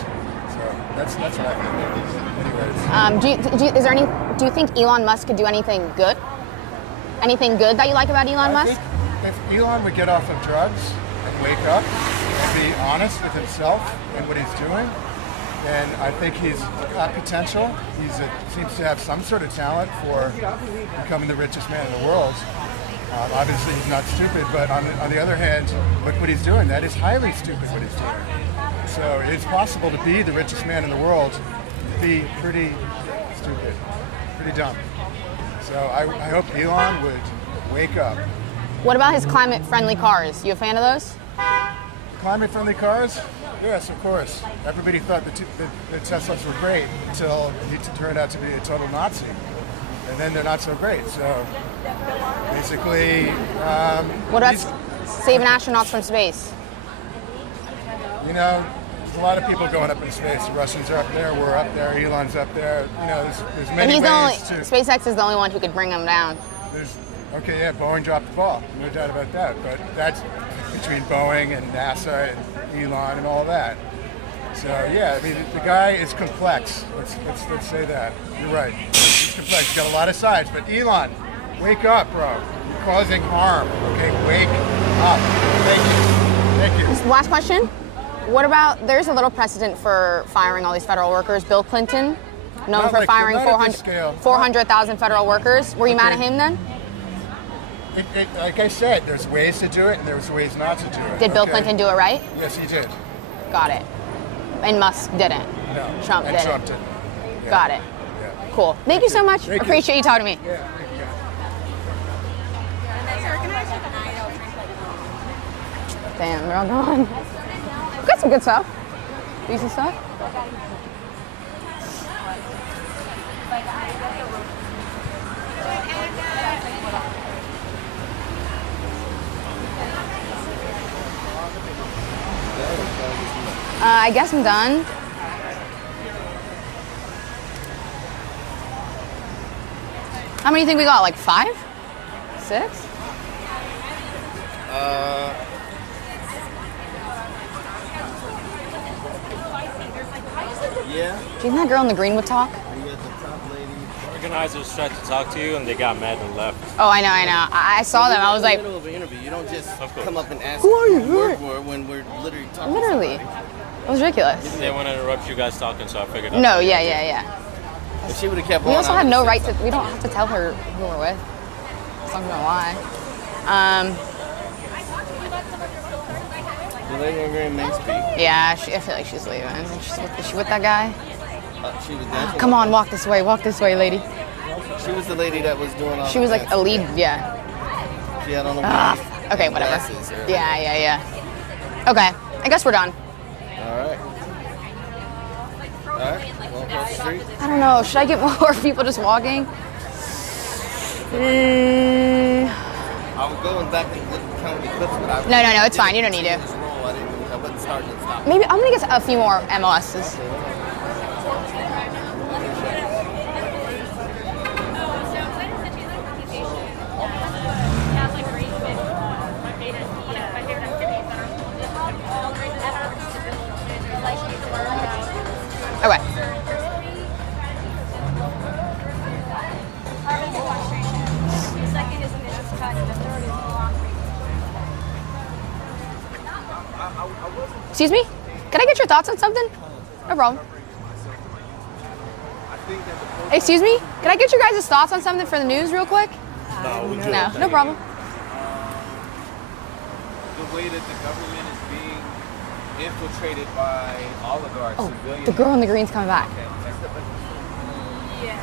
So that's what I think. Do you think Elon Musk could do anything good? Anything good that you like about Elon Musk? If Elon would get off of drugs and wake up and be honest with himself and what he's doing, then I think he's got potential. He seems to have some sort of talent for becoming the richest man in the world. Obviously, he's not stupid, but on the other hand, look what he's doing. That is highly stupid what he's doing. So it's possible to be the richest man in the world, be pretty stupid, pretty dumb. So I hope Elon would wake up. What about his climate-friendly cars? You a fan of those? Climate-friendly cars? Yes, of course. Everybody thought the Teslas were great until he turned out to be a total Nazi. And then they're not so great. So basically... what about saving astronauts from space? You know, there's a lot of people going up in space. The Russians are up there, we're up there, Elon's up there. You know, there's many ways to... SpaceX is the only one who could bring them down. Okay, yeah, Boeing dropped the ball. No doubt about that. But that's between Boeing and NASA and Elon and all that. So, yeah, I mean, the guy is complex. Let's say that. You're right. He's complex. He's got a lot of sides. But Elon, wake up, bro. You're causing harm. Okay, wake up. Thank you. Last question. What about, there's a little precedent for firing all these federal workers. Bill Clinton, known for firing 400,000 federal workers. Were you mad at him then? Like I said, there's ways to do it and there's ways not to do it. Did Bill Clinton do it right? Yes, he did. Got it. And Musk didn't? No. Trump didn't? Trump didn't. Yeah. Got it. Yeah. Cool. Thank you so much. Appreciate you talking to me. Yeah. Damn, they're all gone. We've got some good stuff. Decent stuff. I guess I'm done. How many do you think we got? Like 5? 6? Yeah. Do you think that girl in the green would talk? Organizers tried to talk to you and they got mad and left. Oh, I know. I saw them. I was like, in the middle of an interview, you don't just come up and ask who are you? when we're literally talking. Literally. It was ridiculous. They want to interrupt you guys talking, so I figured out. No, yeah. If she would have kept We on, also have no right to, we don't have to tell her who we're with. Just don't know why. The lady in green may speak. Yeah, I feel like she's leaving. Is she with that guy? She was dancing. Come on, walk this way, lady. She was the lady that was doing all She was like a lead, yeah. She had on the okay, whatever. Yeah. Okay, I guess we're done. Alright. Well, across the street. I don't know, should I get more people just walking? I was going back and count the clips, but No, it's fine, you don't need to. starting and stopping. Maybe I'm gonna get a few more MOSs. Okay. Excuse me? Can I get your thoughts on something? No problem. Excuse me? Can I get your guys' thoughts on something for the news real quick? No, no problem. The way that the government is being infiltrated by oligarchs Oh, and billionaires. the girl in the green's coming back. Yeah.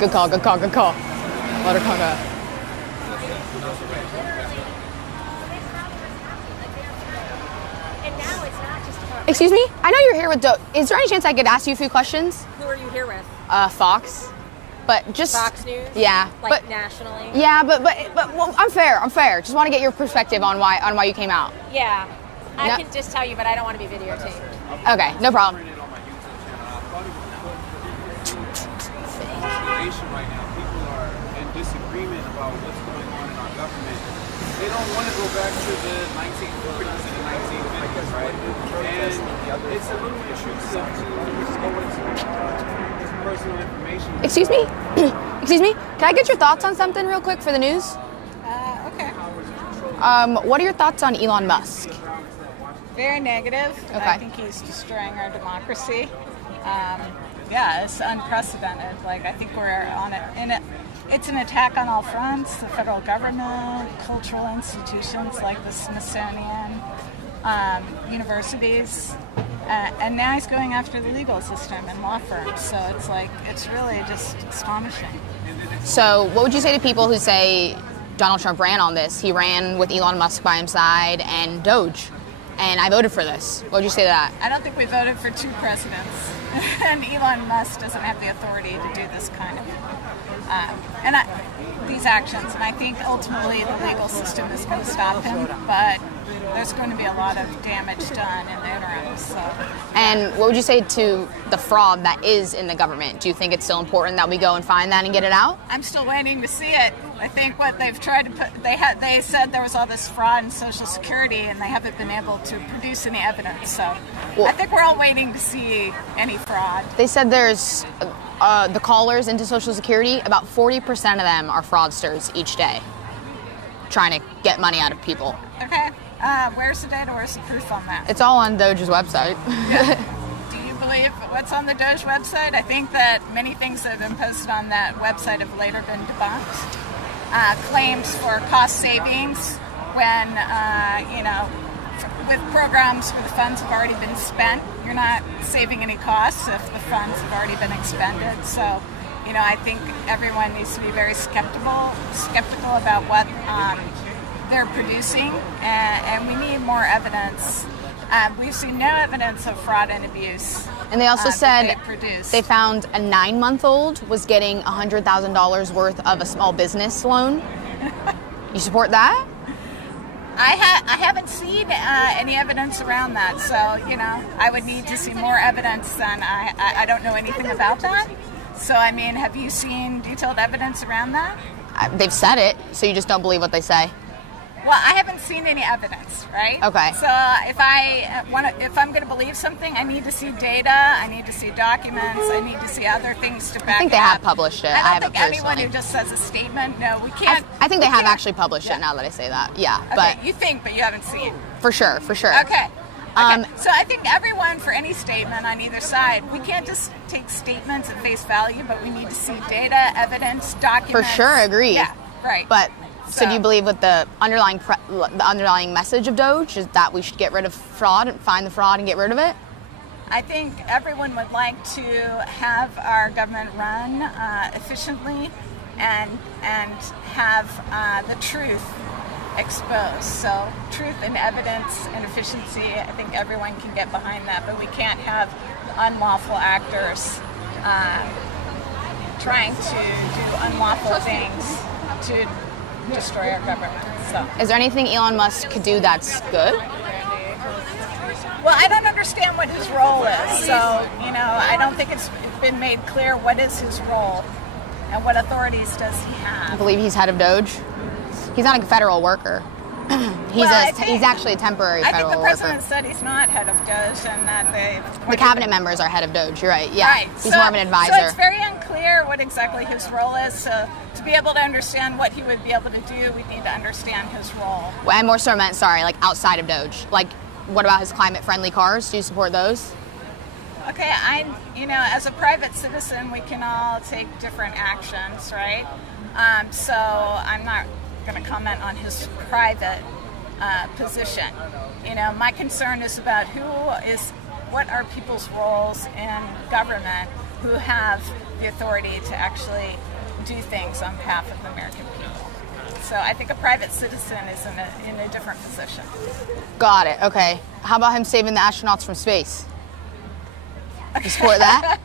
Good call, good call, good call. Let her come back. And now it's not just about. Excuse me? I know you're here with Is there any chance I could ask you a few questions? Who are you here with? Fox. But just Fox News? Yeah. Like nationally? Yeah, but well, I'm fair. Just want to get your perspective on why you came out. Yeah. I No. can just tell you, but I don't want to be videotaped. Okay, no problem. Situation right now, people are in disagreement about what's going on in our government. They don't want to go back to the 1940s and the 1950s, right? And it's a little intrusive to go into personal information. Excuse me? Excuse me? Can I get your thoughts on something real quick for the news? Okay. What are your thoughts on Elon Musk? Very negative. Okay. I think he's destroying our democracy. Yeah, it's unprecedented. Like, I think we're on it. It's an attack on all fronts, the federal government, cultural institutions like the Smithsonian, universities, and now he's going after the legal system and law firms. So it's like, it's really just astonishing. So what would you say to people who say Donald Trump ran on this? He ran with Elon Musk by his side and Doge, and I voted for this. What would you say to that? I don't think we voted for two presidents, and Elon Musk doesn't have the authority to do this kind of these actions. And I think ultimately the legal system is going to stop him, but there's going to be a lot of damage done in the interim. So. And what would you say to the fraud that is in the government? Do you think it's still important that we go and find that and get it out? I'm still waiting to see it. I think what they've tried to put, they said there was all this fraud in Social Security, and they haven't been able to produce any evidence. So I think we're all waiting to see any fraud. They said there's the callers into Social Security, about 40% of them are fraudsters each day, trying to get money out of people. Okay. Where's the data? Where's the proof on that? It's all on Doge's website. Do you believe what's on the Doge website? I think that many things that have been posted on that website have later been debunked. Claims for cost savings when, with programs where the funds have already been spent, you're not saving any costs if the funds have already been expended. So, I think everyone needs to be very skeptical about what they're producing, and we need more evidence. We've seen no evidence of fraud and abuse. And they also said they found a 9-month-old was getting $100,000 worth of a small business loan. You support that? I haven't seen any evidence around that, so I would need to see more evidence. Than I don't know anything about that. So have you seen detailed evidence around that? They've said it, so you just don't believe what they say. Well, I haven't seen any evidence, right? Okay. So if I'm going to believe something, I need to see data, I need to see documents, I need to see other things to back it up. I think they have published it. I haven't don't think anyone personally. who just says a statement, no, we can't. I think they have actually published it now that I say that. Yeah, Okay, but you think, but you haven't seen. for sure. Okay. So I think everyone, for any statement on either side, we can't just take statements at face value, but we need to see data, evidence, documents. For sure, agree. Yeah, right. But so do you believe with the underlying message of Doge is that we should get rid of fraud and find the fraud and get rid of it? I think everyone would like to have our government run efficiently and have the truth exposed. So truth and evidence and efficiency, I think everyone can get behind that, but we can't have unlawful actors trying to do unlawful things to destroy our government. So, is there anything Elon Musk could do that's good? Well, I don't understand what his role is, so, you know, I don't think it's been made clear what is his role and what authorities does he have. I believe he's head of Doge. He's not a federal worker. He's actually a temporary federal worker. I think the president said he's not head of Doge and that the cabinet members are head of Doge, you're right, yeah. Right. He's more of an advisor. So it's very unclear what exactly his role is, so to be able to understand what he would be able to do, we need to understand his role. Well, I more so meant, like outside of Doge. Like, what about his climate-friendly cars? Do you support those? Okay, you know, as a private citizen, we can all take different actions, right? So I'm not going to comment on his private position. You know, my concern is about what are people's roles in government who have the authority to actually do things on behalf of the American people. So I think a private citizen is in a different position. Got it, okay. How about him saving the astronauts from space? You support that?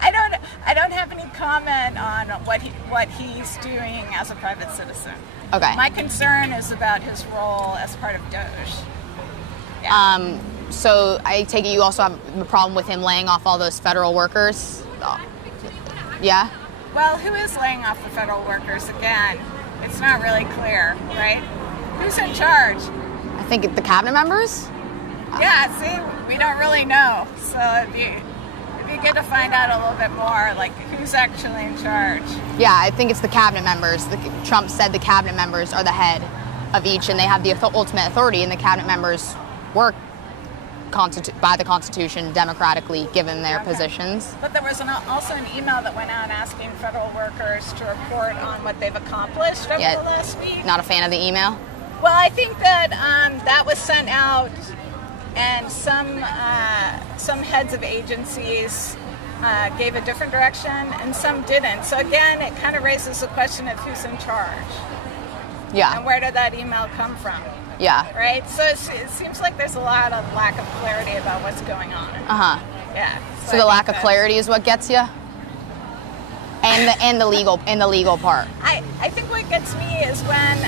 I don't have any comment on what he's doing as a private citizen. Okay. My concern is about his role as part of Doge. Yeah. So I take it you also have a problem with him laying off all those federal workers? Yeah? Well, who is laying off the federal workers again? It's not really clear, right? Who's in charge? I think the cabinet members? Yeah, see, we don't really know. So it'd be good to find out a little bit more, like who's actually in charge. Yeah, I think it's the cabinet members. Trump said the cabinet members are the head of each, and they have the ultimate authority, and the cabinet members work by the Constitution, democratically given their positions. But there was also an email that went out asking federal workers to report on what they've accomplished over the last week. Not a fan of the email? Well, I think that that was sent out, and some heads of agencies gave a different direction, and some didn't. So again, it kind of raises the question of who's in charge. Yeah. And where did that email come from? Yeah. Right? So it seems like there's a lot of lack of clarity about what's going on. Uh-huh. Yeah. So the lack of clarity is what gets you? And the legal part. I think what gets me is when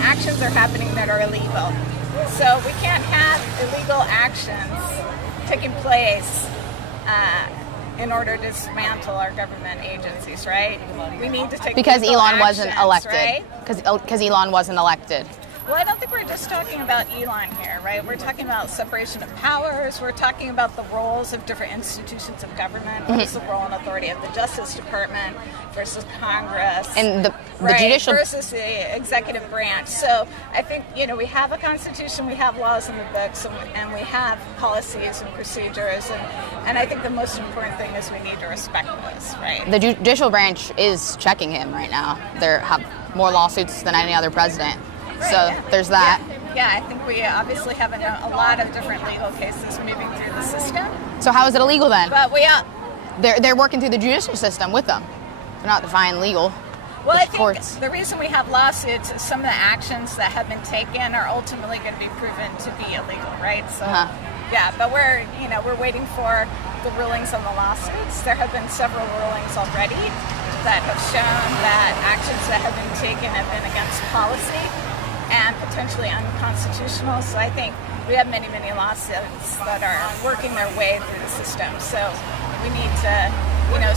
actions are happening that are illegal. So we can't have illegal actions taking place in order to dismantle our government agencies, right? We need to take because legal Elon wasn't actions, elected. Right? Because Elon wasn't elected. Well, I don't think we're just talking about Elon here, right? We're talking about separation of powers. We're talking about the roles of different institutions of government. What is the role and authority of the Justice Department versus Congress? And the judicial versus the executive branch. So I think, you know, we have a constitution, we have laws in the books, and we have policies and procedures. And I think the most important thing is we need to respect this, right? The judicial branch is checking him right now. They have more lawsuits than any other president. Right, so there's that. Yeah, I think we obviously have a lot of different legal cases moving through the system. So how is it illegal then? But they're working through the judicial system with them. They're not defying legal. Well, I think the reason we have lawsuits is some of the actions that have been taken are ultimately going to be proven to be illegal, right? So, yeah, but we're waiting for the rulings on the lawsuits. There have been several rulings already that have shown that actions that have been taken have been against policy and potentially unconstitutional. So I think we have many, many lawsuits that are working their way through the system. So we need to,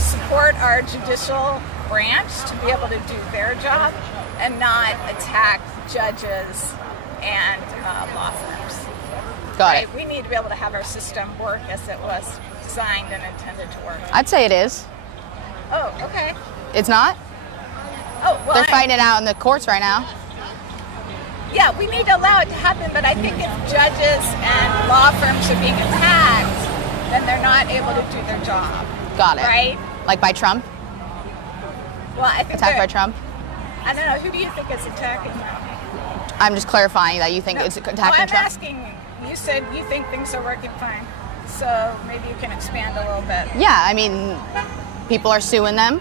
support our judicial branch to be able to do their job and not attack judges and law firms. Got it. We need to be able to have our system work as it was designed and intended to work. I'd say it is. Oh, okay. It's not? Oh, well, they're fighting it out in the courts right now. Yeah, we need to allow it to happen, but I think if judges and law firms are being attacked, then they're not able to do their job. Got it. Right? Like by Trump? Well, I think attacked by Trump? I don't know. Who do you think is attacking Trump? I'm just clarifying that you think it's attacking I'm Trump. asking, you said you think things are working fine, so maybe you can expand a little bit. Yeah, I mean, people are suing them.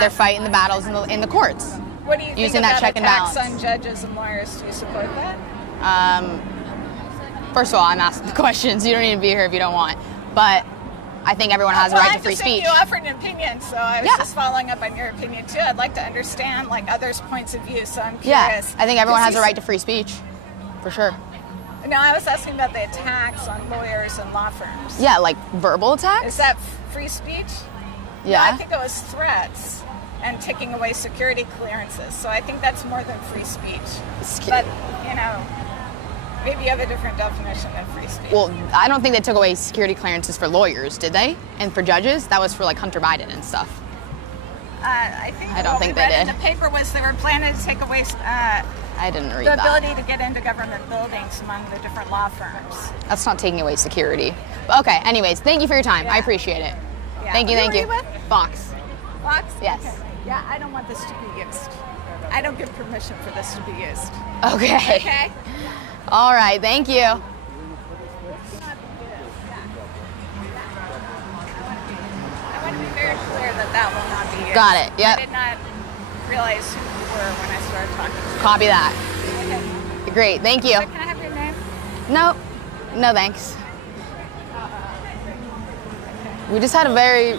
They're fighting the battles in the courts. What do you think using about that check and attacks balance on judges and lawyers? Do you support that? First of all, I'm asking the questions. You don't need to be here if you don't want. But I think everyone has a right to free speech. You offered an opinion, so I was just following up on your opinion too. I'd like to understand others' points of view, so I'm curious. Yeah, I think everyone has a right to free speech, for sure. No, I was asking about the attacks on lawyers and law firms. Yeah, like verbal attacks? Is that free speech? Yeah. No, I think it was threats and taking away security clearances. So I think that's more than free speech. But, you know, maybe you have a different definition of free speech. Well, I don't think they took away security clearances for lawyers, did they? And for judges? That was for like Hunter Biden and stuff. I don't think they read did. in the paper was they were planning to take away I didn't read the that. ability to get into government buildings among the different law firms. That's not taking away security. But okay, anyways, thank you for your time. I appreciate it. Yeah. Thank you, Who thank are you. you with? Fox. Fox? Yes. Okay. Yeah, I don't want this to be used. I don't give permission for this to be used. Okay. Okay? All right, thank you. I want to be very clear that that will not be used. Got it, yep. I did not realize who you were when I started talking. Copy that. Okay. Great, thank you. So can I have your name? No, no thanks. We just had a very,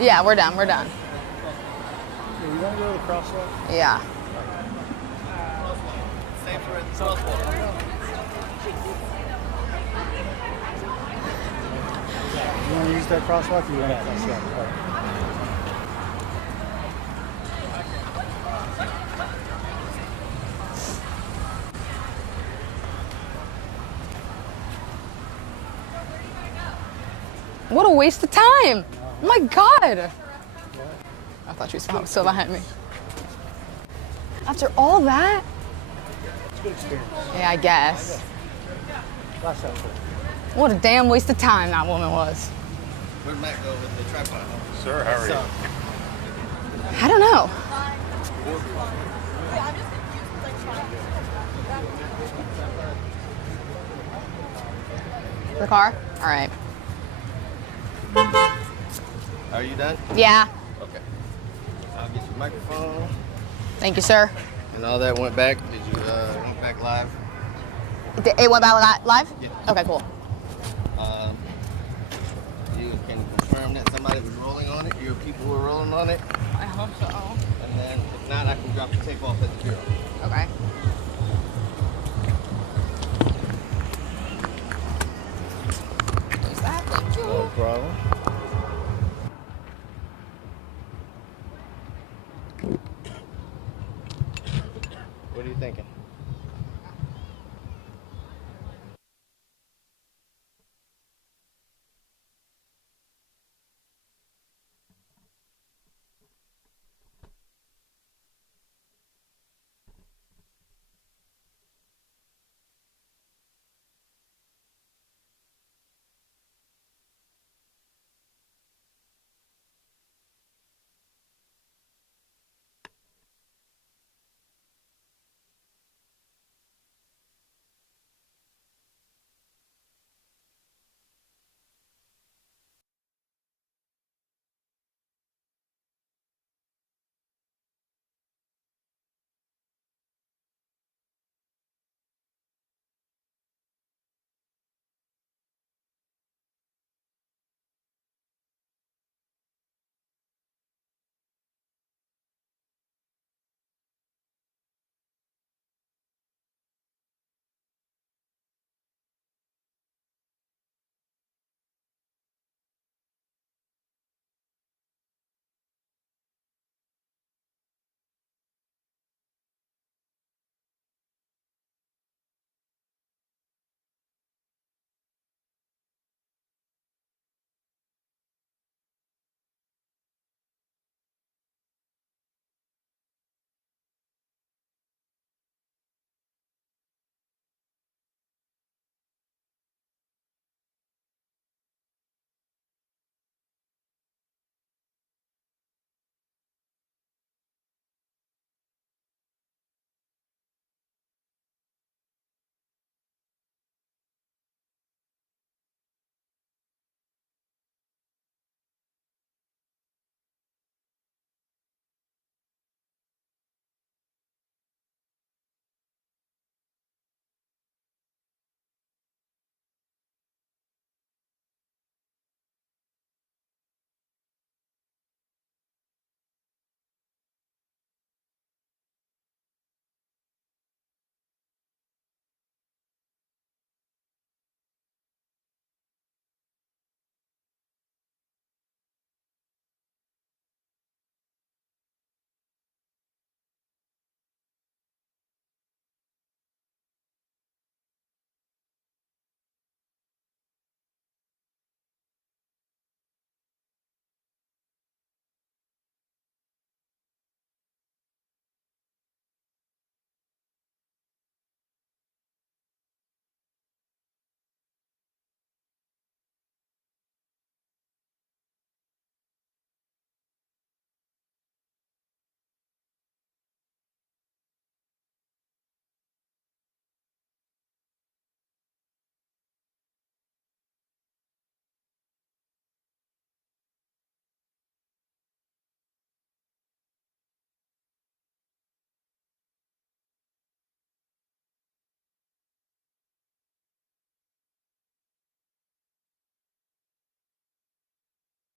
yeah, we're done. You want to go to the crosswalk? Yeah. You want to use that crosswalk? You want to crosswalk? All right. What a waste of time. Oh my God. I thought she was still behind me. After all that? It's a good experience. Yeah, I guess. Last time. What a damn waste of time that woman was. Where'd Matt go with the tripod? Sir, how are you? I don't know. The car? All right. Are you done? Yeah. Okay. I'll get your microphone. Thank you, sir. And all that went back. Did you went back live? It went back live? Yeah. Okay, cool. You can confirm that somebody was rolling on it. Your people were rolling on it. I hope so. And then if not, I can drop the tape off at the bureau. Okay. No problem.